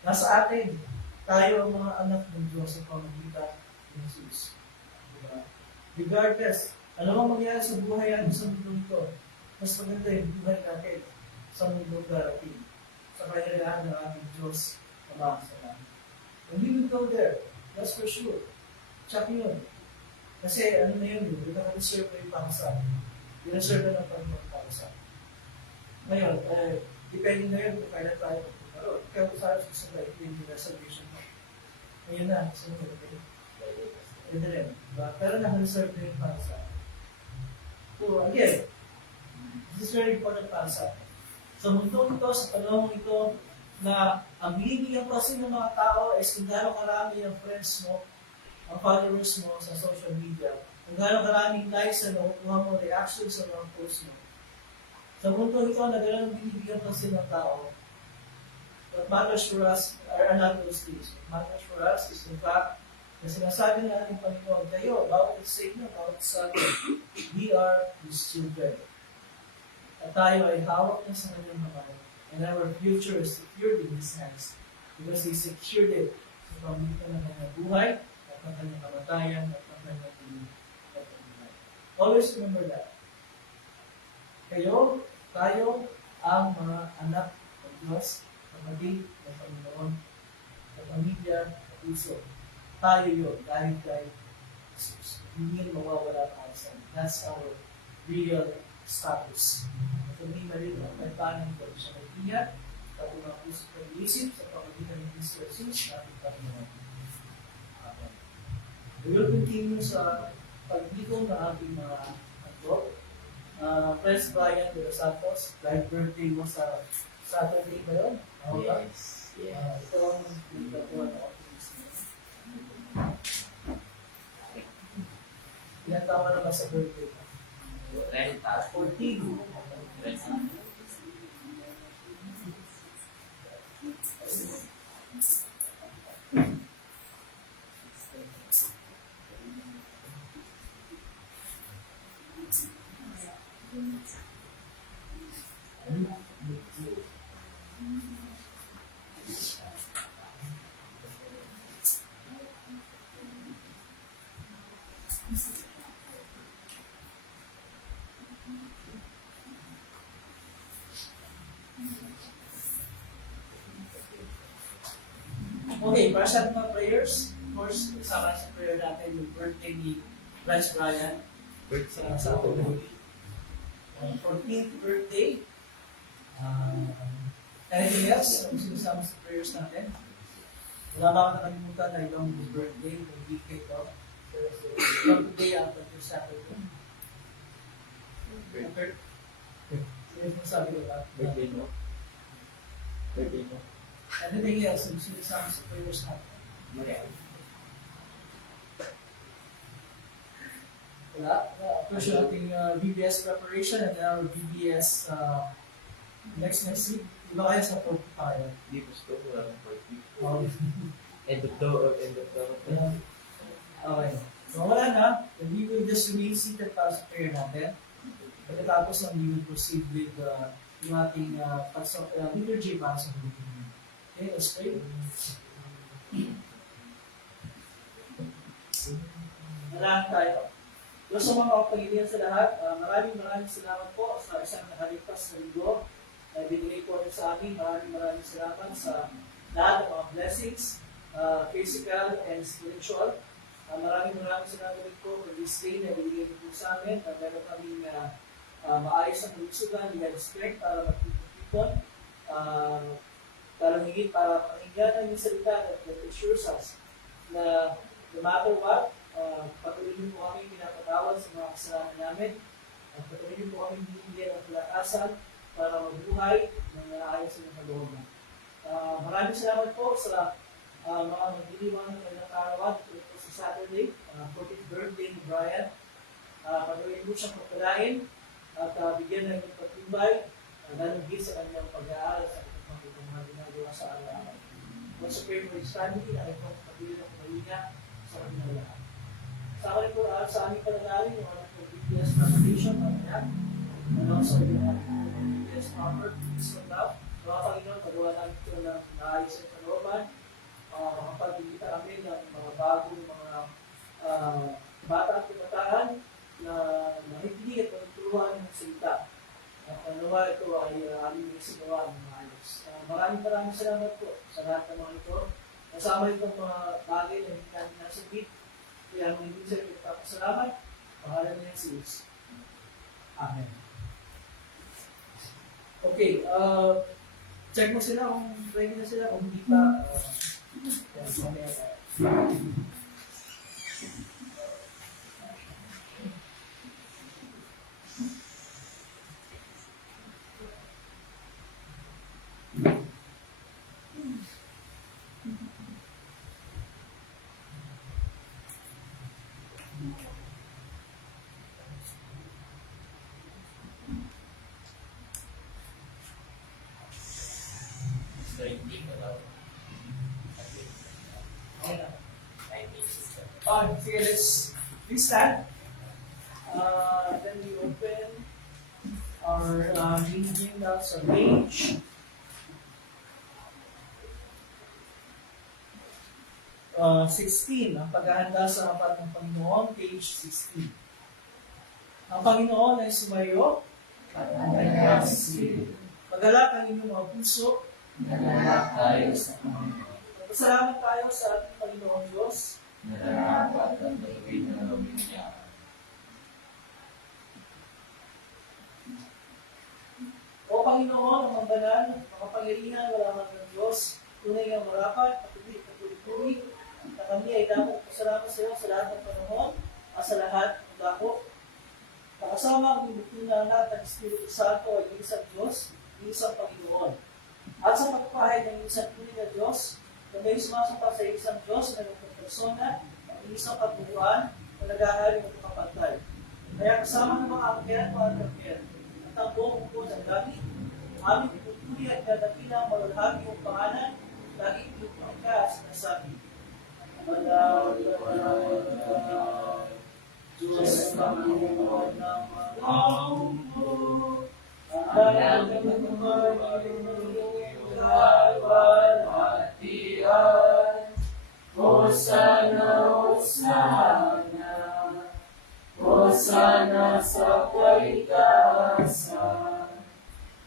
nasa atin, tayo ang mga anak ng Diyos sa pamagitan ng Jesus. Diba? Regardless, ano ang mangyari sa buhay natin sa mundo ito, mas maganda yung buhay natin sa mundong darating. Sa kahirahan ng ating Diyos na mga sa namin. And we will go there. That's for sure. Check yun. Kasi ano na yun, hindi ka reserve na yung pangsa. I-reserve na ng Panginoon pangsa. Ngayon, depende na yun kung kailan tayo magpunaroon. Ikaw sa gusto ba yung reservation mo. Ngayon na, gusto mo kayo. Pwede rin. Pero naka-reserve na yung pangsa. So again, this is very important para sa atin. Sa mundo ito, sa panahon ito, na ang binibigyan kasi ng mga tao is kung gaano karami ang friends mo, ang followers mo sa social media, kung gaano karaming likes na nakukuha mo, reactions sa mga posts mo. Sa mundo ito, na gano'n binibigyan kasi ng tao, what matters for us are not those things. What matters for us is in fact, na sinasabi ng ating Panginoon, kayo, bawat sa inyo, bawat sa atin, we are His children. At tayo ay hawak niya sa kanyang kamay, and our future is secured in His hands because He secured it sa pamagitan ng kanyang buhay, at ng kanyang kamatayan, at ng kanyang pagkakas. Always remember that. Kayo, tayo, ang mga anak ng Diyos, kapatid ng Panginoon, at pamilya, at puso. Tayo yun, dahil kay Jesus. Hindi mawawala tayo sa amin. That's our real status. At hindi marin ang kaibanan ko sa kaibigan, at mga puso pag-iisip sa pamagitan ng Kristo Jesus, natin Panginoon. Amen. We will continue sa pagdikong ng ating mga handog. Friends Brian de los Santos, live birthday mo sa Saturday ba yun? Yes. Ito ang nagkatuwa na optimism. Ilan tama na ba sa birthday? 40. 14. Okay, para sa mga prayers, of course, kasama sa prayer natin yung birthday ni Bryce Brian. Sa Saturday. 14th birthday. Anything else? Ang sinasama sa prayers natin? Wala ba akong nakalimutan na ibang birthday, yung weekend ko? From today until Saturday. Sino mo sabi ko ba? Birthday mo? Birthday mo? Anything else? Ang sinasama sa prayers natin? Wala. Of course, yung ating BBS preparation and our BBS next week, Ano kaya sa 45? Hindi gusto ko lang 40. Oh, End of the or end of the. okay. So wala na. Then we will just remain seated para sa prayer natin. Pagkatapos lang, we will proceed with yung ating liturgy para sa Holy Communion. Okay, let's pray. Malahan tayo. Diyos sa mga kapagilian sa lahat, maraming salamat po sa isang nakaligtas na linggo na binigay po rin sa amin. Maraming salamat sa lahat ng mga blessings, physical and spiritual. Maraming salamat rin po for this day na binigay po sa amin. Meron kaming maayos ang kalusugan, we have strength para magtitipon, para higit para pakinggan ang salita that assures us na no matter what, patuloy niyo po kami pinapatawad sa mga kasalanan namin, at patuloy niyo po kami binibigyan ng kalakasan para mabuhay ng naayos sa mga kalooban. Maraming salamat po sa mga magdiliwang ng kanilang karawan sa Saturday, 14th birthday ni Brian. Patuloy niyo siyang pagpalain at bigyan ng pagtibay, lalo higit sa kanyang pag-aaral sa kanyang mga ginagawa sa araw-araw. Also pray for his family na itong patuloy ng pamalinga sa kanyang lahat. Sa akin po, sa aming pananalig, yung ating BTS presentation, and also yung BTS offer, peace and love. Mga Panginoon, pagawa namin ito ng naayos ang kalooban, makapagbibita kami ng mga bagong mga bata at kabataan na nakikinig at magturuan ng salita. At nawa ito ay aming isigawa ng maayos. Maraming salamat po sa lahat ng mga ito. Kasama itong mga bagay na hindi namin nasabit. Kaya mga ibig sa iyo, papasalamat. Pangalan niya si Jesus. Amen. Okay, check mo sila kung ready na sila. Kung hindi pa, mamaya tayo. Sige, please stand. Then we open our reading notes on page 16. Ang paghahanda sa harapan ng Panginoon, page 16. Ang Panginoon ay sumayo at magalak ang inyong mga puso. Pasalamat tayo sa ating Panginoon Diyos. Nararapat ang gawin na gawin niya. O Panginoon, ang mga banal, makapangyarihan, wala man ng Diyos, tunay ang marapat, patuloy, na kami ay dapat pasalamat sa iyo sa lahat ng panahon, at sa lahat ng dako. Nakasama ang bibutunan lahat ng Espiritu Santo ay isang Diyos, isang Panginoon. At sa pagpahay ng isang tunay na Diyos, na may sumasamba sa isang Diyos na persona, ang isang pagbubuan na nag-ahari ng kapantay. Kaya kasama ng mga angkyan, at ang buong upo ng langit, aming iputuli at dadakilang malalhagi ang pangalan, laging pinupang ka at sinasabi, Manaw, Diyos ang Panginoon ng mga upo, ang alam ng mga walwalhatian. Hosana, Hosana, Hosana sa kaitaasan.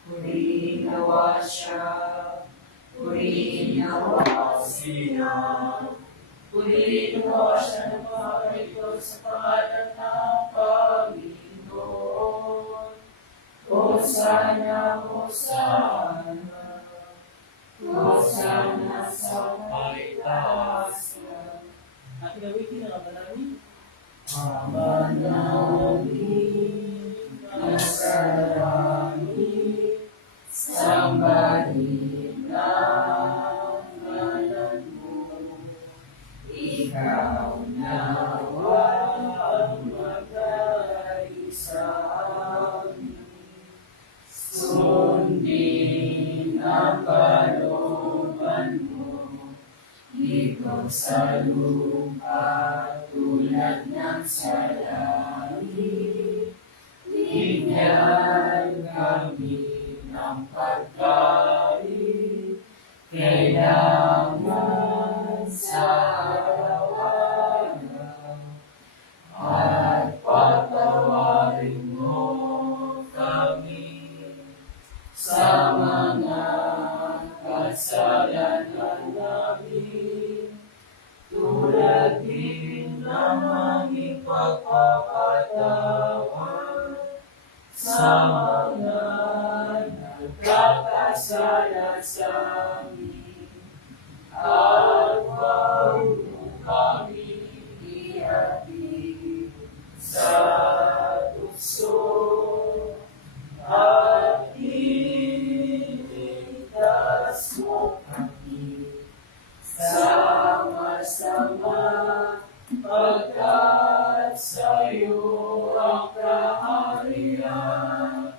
Purihin nawa siya, purihin nawa siya, purihin nawa siya ng mga ito sa pangalan ng Panginoon. Hosana, Hosana, Hosana sa kaitaasan. At gamitin ang manalangin. Manalangin na sa langit, sambahin ang ngalan mo. Ikaw nawa ang magay sa amin. Sundin ang sa lupa tulad ng sa langit. Bigyan kami ng pagkain, kailangan sa araw-araw. At patawarin mo kami sa mga kasalanan namin, tulad din ng aming pagpapatawad sa mga nagkakasala sa amin. At huwag mo kami ihatid sa tukso, at iligtas mo kami sa masama, pagkat sa'yo ang kaharian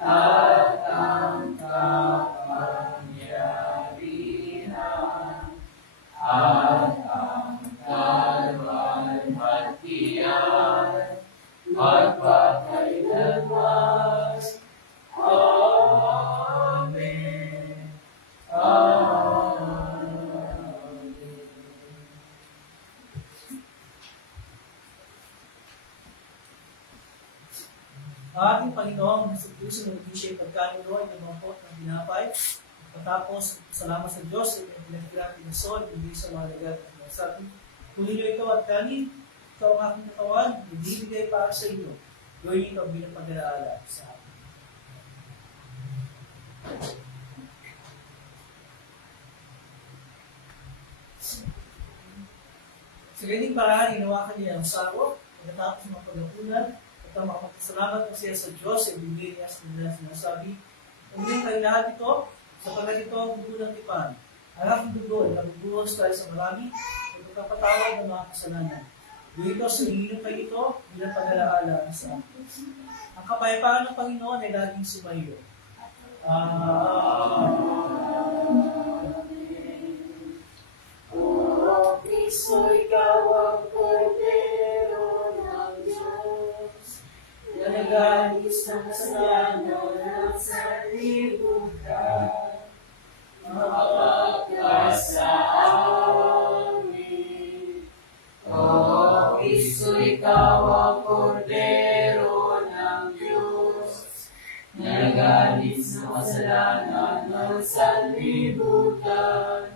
at ang kapangyarihan at ang kalwalhatian magpakailanman. Amen. Amen. Ang ating Panginoon, sa puso ng Diyos ay pagkanulo ay namangkot ng binapay. Patapos, salamat sa Diyos ay pinagkirang pinasol, hindi sa mga dagat at mga sabi. Kunin niyo ito at kanin, ito ang aking katawan, ibibigay para sa inyo. Gawin ito bilang pag-alaala sa akin. Sa ganitong paraan, hinawakan niya ang sako, pagkatapos ng pagkakunan, at ang makapagpasalamat mo siya sa Diyos, ay bigay niya sa nila sinasabi, "Uminom kayo lahat ito, sapagkat ito ang dugo ng tipan. Ang aking dugo ay nabubuhos tayo sa marami, at pagkapatawad ng mga kasalanan. Dito sa ininom kayo ito, bilang pag-alaala sa akin." Ang kapayapaan ng Panginoon ay laging sumayo. O Kristo, ikaw ang Kordero ng Diyos, na nag-alis ng kasalanan ng sanlibutan. Mapagkas sa amin. O Kristo, ikaw ang Kordero ng Diyos, na nag-alis ng kasalanan ng sanlibutan.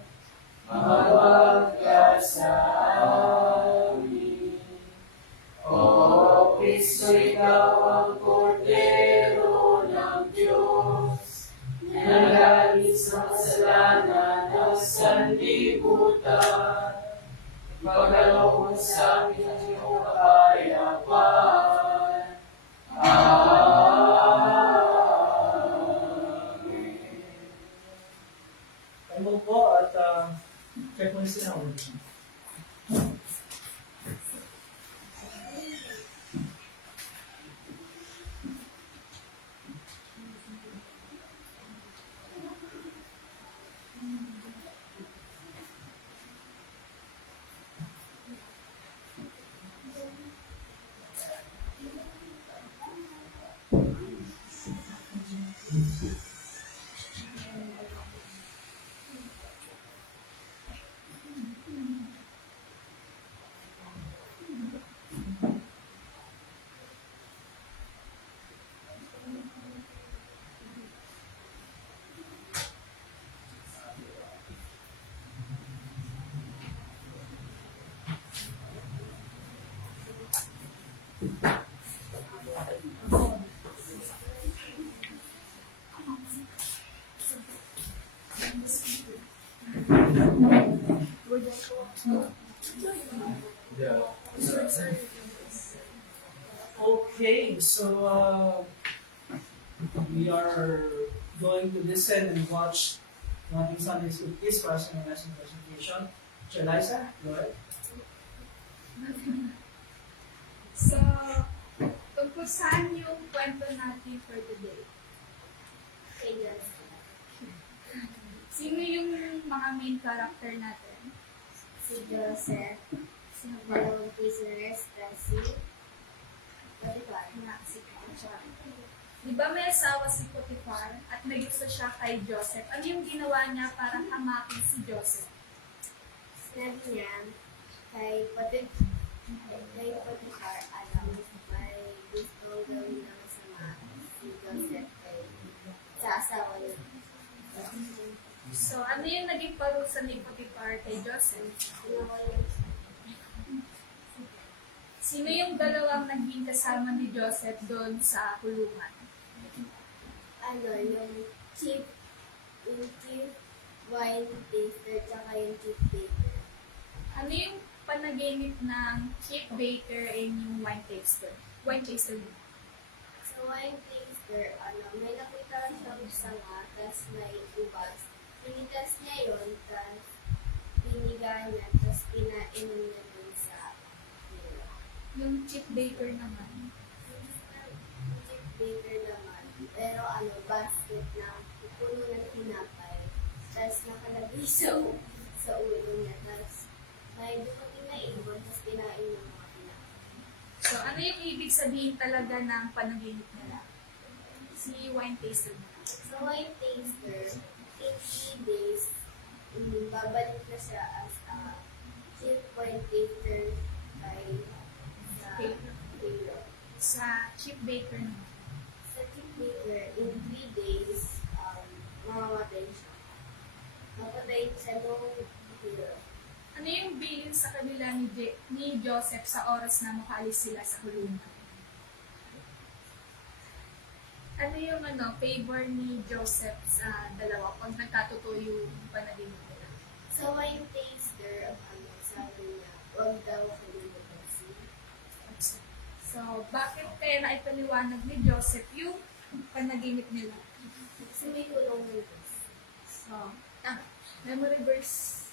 Mapagkas sa amin. O Kristo, ikaw ang Kordero ng Diyos, na nag-alis ng kasalanan ng sanlibutan. Ipagkaloob sa amin ang iyong kapayapaan. Amen. Tayo po at check mo na sila ulit. Okay, so we are going to listen and watch Nothing Sunday School Kids para sa mga lesson presentation. Teacher Liza, go ahead. So, tungkol saan yung kwento natin for today? Sino yung mga main character natin? si Joseph, dalawang prisoners, kasi Potiphar. Di ba may asawa si Potiphar at nagusto siya kay Joseph? Ano yung ginawa niya para hamakin si Joseph? Sinabi niya kay Potiphar, may gusto gawin ng masama si Joseph sa asawa niya. So, ano yung naging parusa ni Potiphar kay Joseph? Sino yung dalawang naging kasama ni Joseph doon sa kulungan? Yung chief wine taster, tsaka yung chief baker. Ano yung panaginip ng chief baker and yung wine taster? Wine taster din. Sa wine taster, may nakita lang siyang sanga, tapos may ubas. Pinitas niya yun, tapos piniga niya, tapos pinainom niya dun sa nila. Yung chief baker naman. Chief baker naman, pero basket na puno ng tinapay, tapos nakalagay sa ulo niya, tapos may dumating na ibon, tapos kinain ng mga tinapay. So, ano yung ibig sabihin talaga ng panaginip nila? Si wine taster na. Sa wine taster, in 3 days, babalik na siya as chief wine taster sa Pharaoh. Sa chief baker naman. Sa chief baker, in 3 days, mamamatay siya. Mapatay siya nung Pharaoh. Ano yung bilin sa kanila ni Joseph sa oras na makaalis sila sa kulungan? Ano yung favor ni Joseph sa dalawa pag nagkatotoo yung panaginip nila? Sa wine taster, sabi niya, huwag daw kalimutan siya. So, bakit kaya naipaliwanag ni Joseph yung panaginip nila? Kasi may tulong ng Diyos. So, memory verse.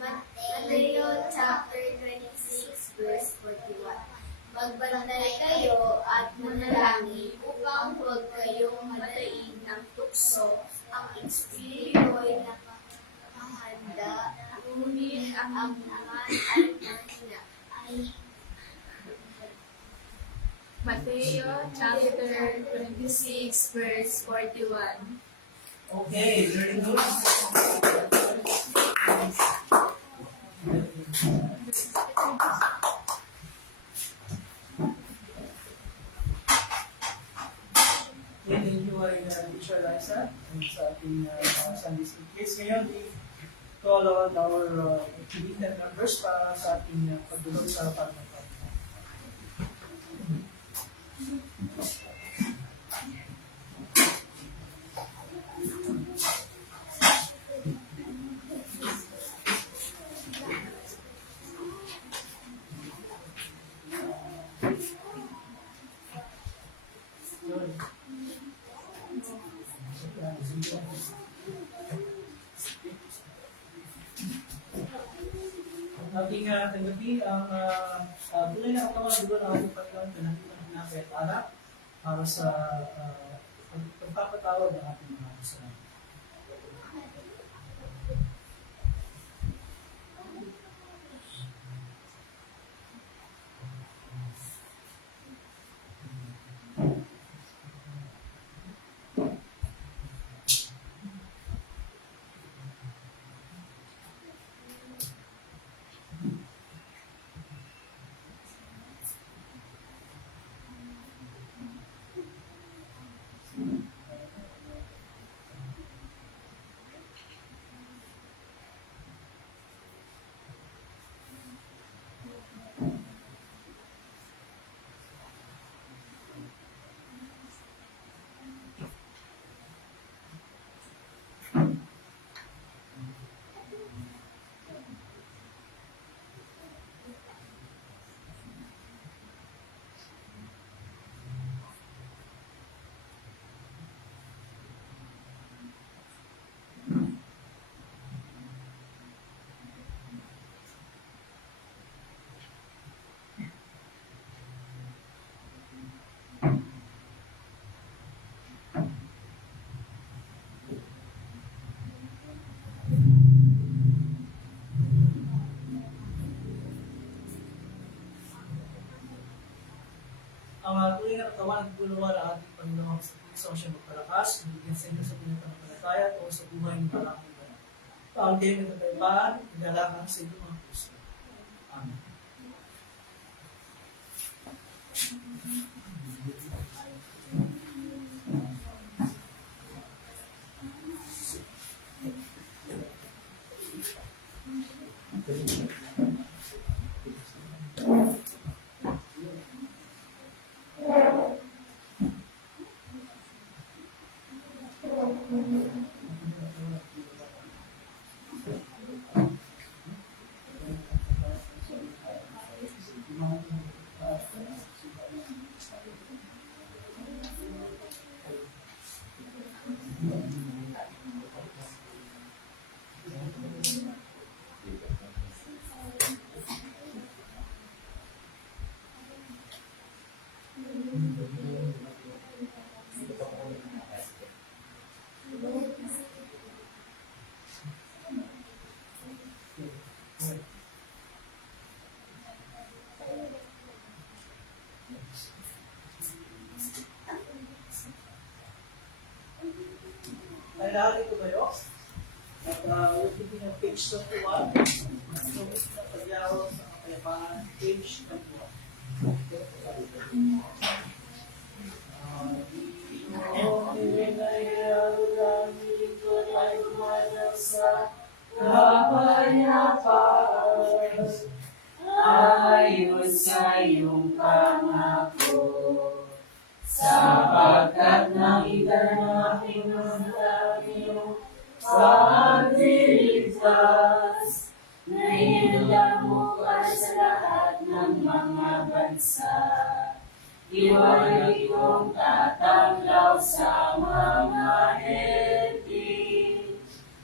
Mateo chapter 26 verse 41. Magbantay kayo at manalangin upang huwag kayong madaig ng tukso. Ang espiritu ay nakahanda, ngunit ang naman ay mahina. Mateo chapter 26 verse 41. Okay, very good. Okay, thank you ay Teacher Liza and sa ating Sunday School kids. Ngayon, we call on our committed members para sa ating pagdulog sa pagmamahal. Ating tanggapin ang tunay na katawan dulo ng ating Panginoon na nakikita ng anak para sa pagpapatawad ng ating mga kasalanan. katawan at gunawa ng ating Panginoon sa puso siya magpalakas, bigyan sa inyo sa pinagpanampalataya at sa buhay ng parang iba. Paul kayo ng kataypan, inalakan sa inyo mga puso. Amen. Ay lahat ito kayo? At we're taking a page 21. So, na pagyaw sa kapayapaan, page 21. Ayon sa iyong pangako, sapagkat nakita ng aking magdamyo, pag-iligtas, na inilang mo ka sa lahat ng mga bansa. Iwalay kong tatanglaw sa mga heti,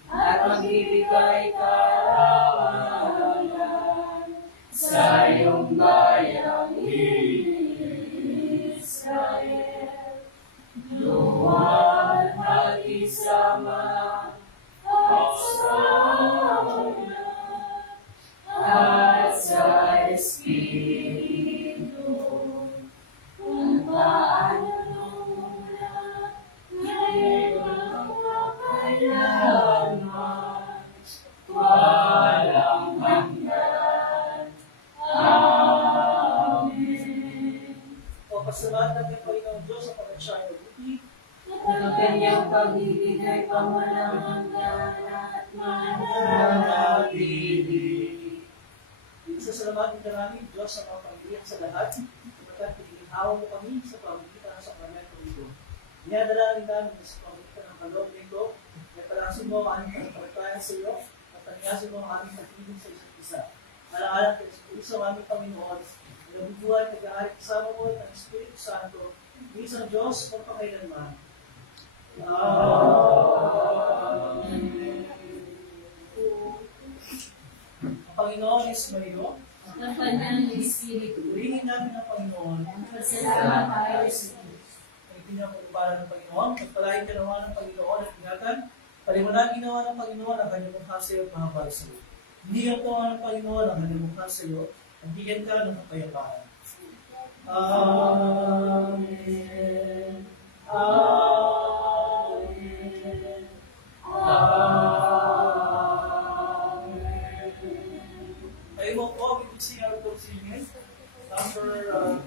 at magbibigay karawalan sa iyong bayang Israel. Luwal at isama at sana at sa Espiritu, kung paano nung mula ngayon kailanman, walang hanggan. Amen. Papasalamatan ng Panginoon Diyos sa pag-siya ng buti. Ang kanyang pag-ibig ay pamalang hanggan at mananatili. Sasalamatin ka namin, Diyos, sa mga pag-iyak sa lahat, sapagkat piniginawa mo kami sa pamagitan ng sakramento nito. Inadalangin namin sa pamagitan ng kaloob nito, na palasin mo ang aming pagpapatayan sa iyo, at tanyasin mo ang aming pag-ibig sa isa't isa. Alang-alang kay Espiritu sa aming Panginoon, na nabubuhay at nag-aarik kasama mo at ang Espiritu Santo, isang Diyos, magpakailanman. Amen. Ang Panginoon is mayo. Ang kanyang Espiritu, Purihin namin ang Panginoon. salamat tayo sa Diyos. Ay pinapagpala ng Panginoon. Pagpalain ka naman ng Panginoon at ingatan. Paliwanagin naman ng Panginoon ang kanyang mukha sa iyo at mahapal sa iyo. Hindi ang tawa ng Panginoon ang kanyang mukha sa iyo at bigyan ka ng kapayapaan. Amen. Amen. Amen. Kayo mo po, we will sing our singing. Number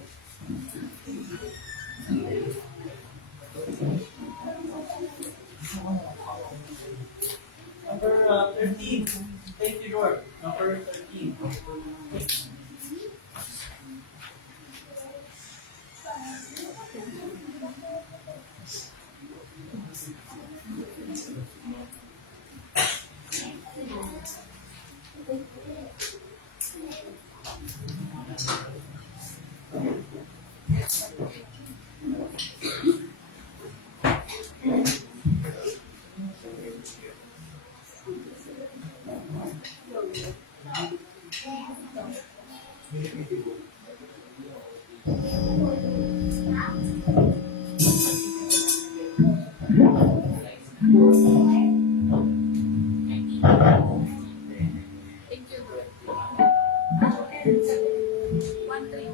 13. Thank you, Lord. Number 13. Thank you, Lord. 1, 3.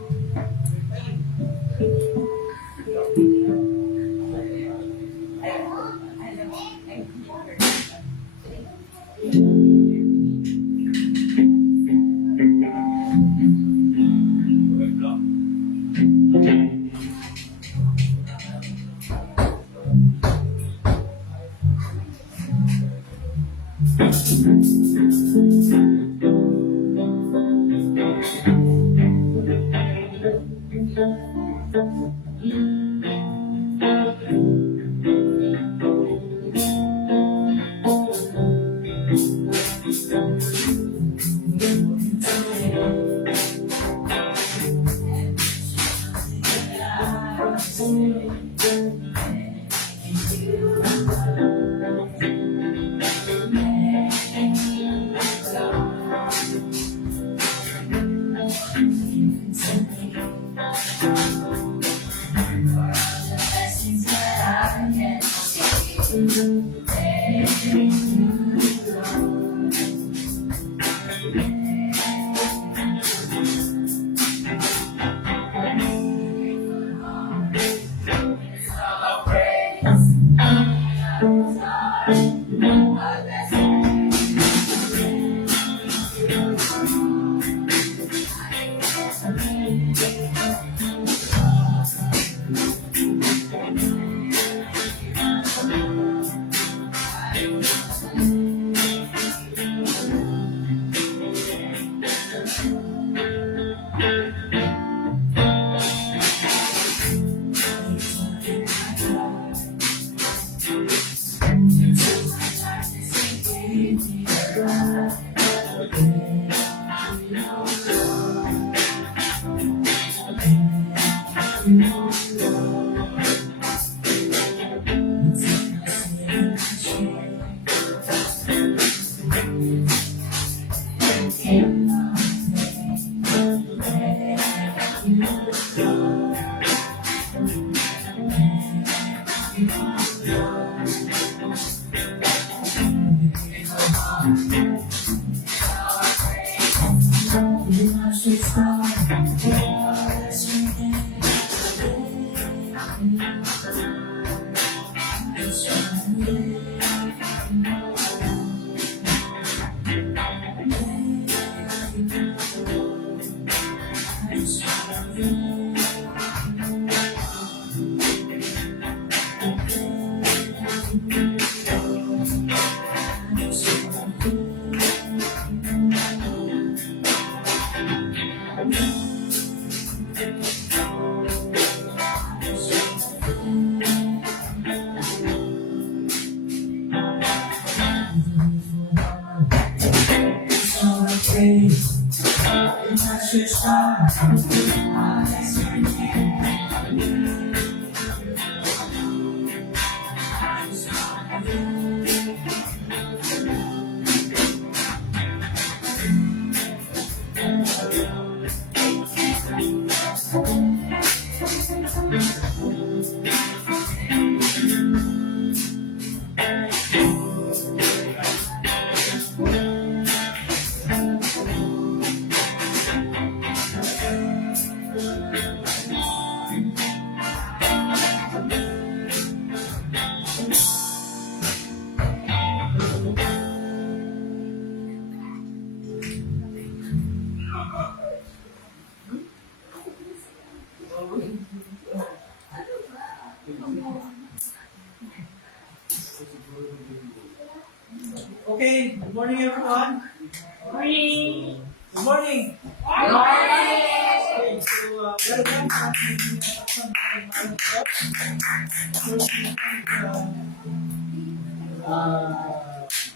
Okay, good morning everyone. Morning! Good morning. Morning! Okay, so welcome sa ating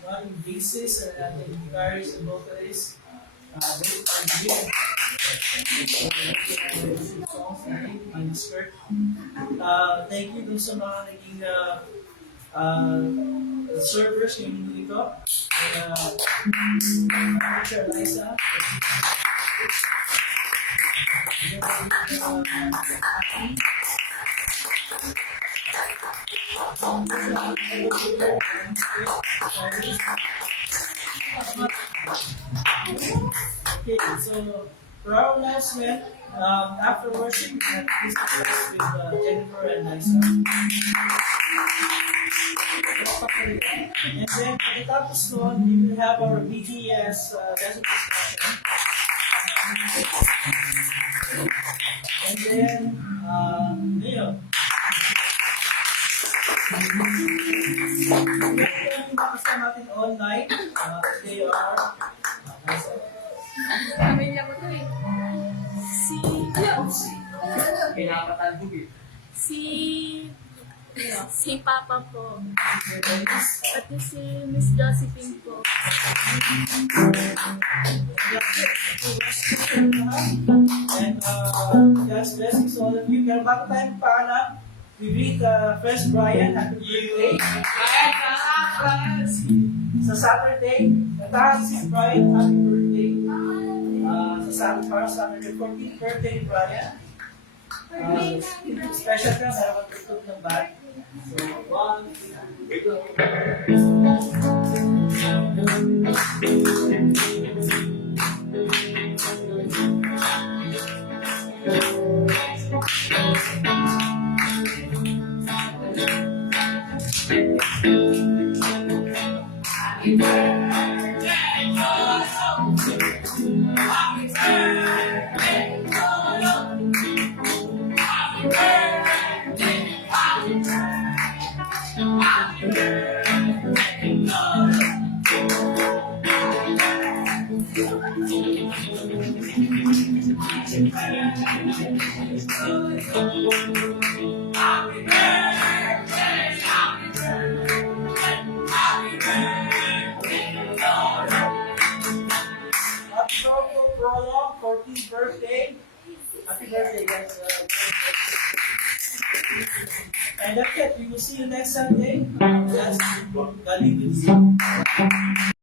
running basis and ating guitarist and vocalist. Thank you dun sa mga naging servers yung dito. Teacher Liza. Okay, so for our announcement, after worship, we have this class with Jennifer and Liza. And then pagkatapos noon, we will have our BTS lesson discussion. And then, yun. Yung kasama natin online, they are Pamilya ko to eh. Pinapatandog eh. Si Papa po. At si Miss Josephine po. And God's blessings to all of you. Pero bago tayo paalam, we greet First Brian, happy birthday. Sa Saturday, natakas si Brian, happy birthday. Para sa Saturday, 14th birthday ni Brian. Special ka, meron kang tutog ng bag. So, 14th birthday. Happy birthday, guys. And that's it. We will see you next Sunday. That's God be with you.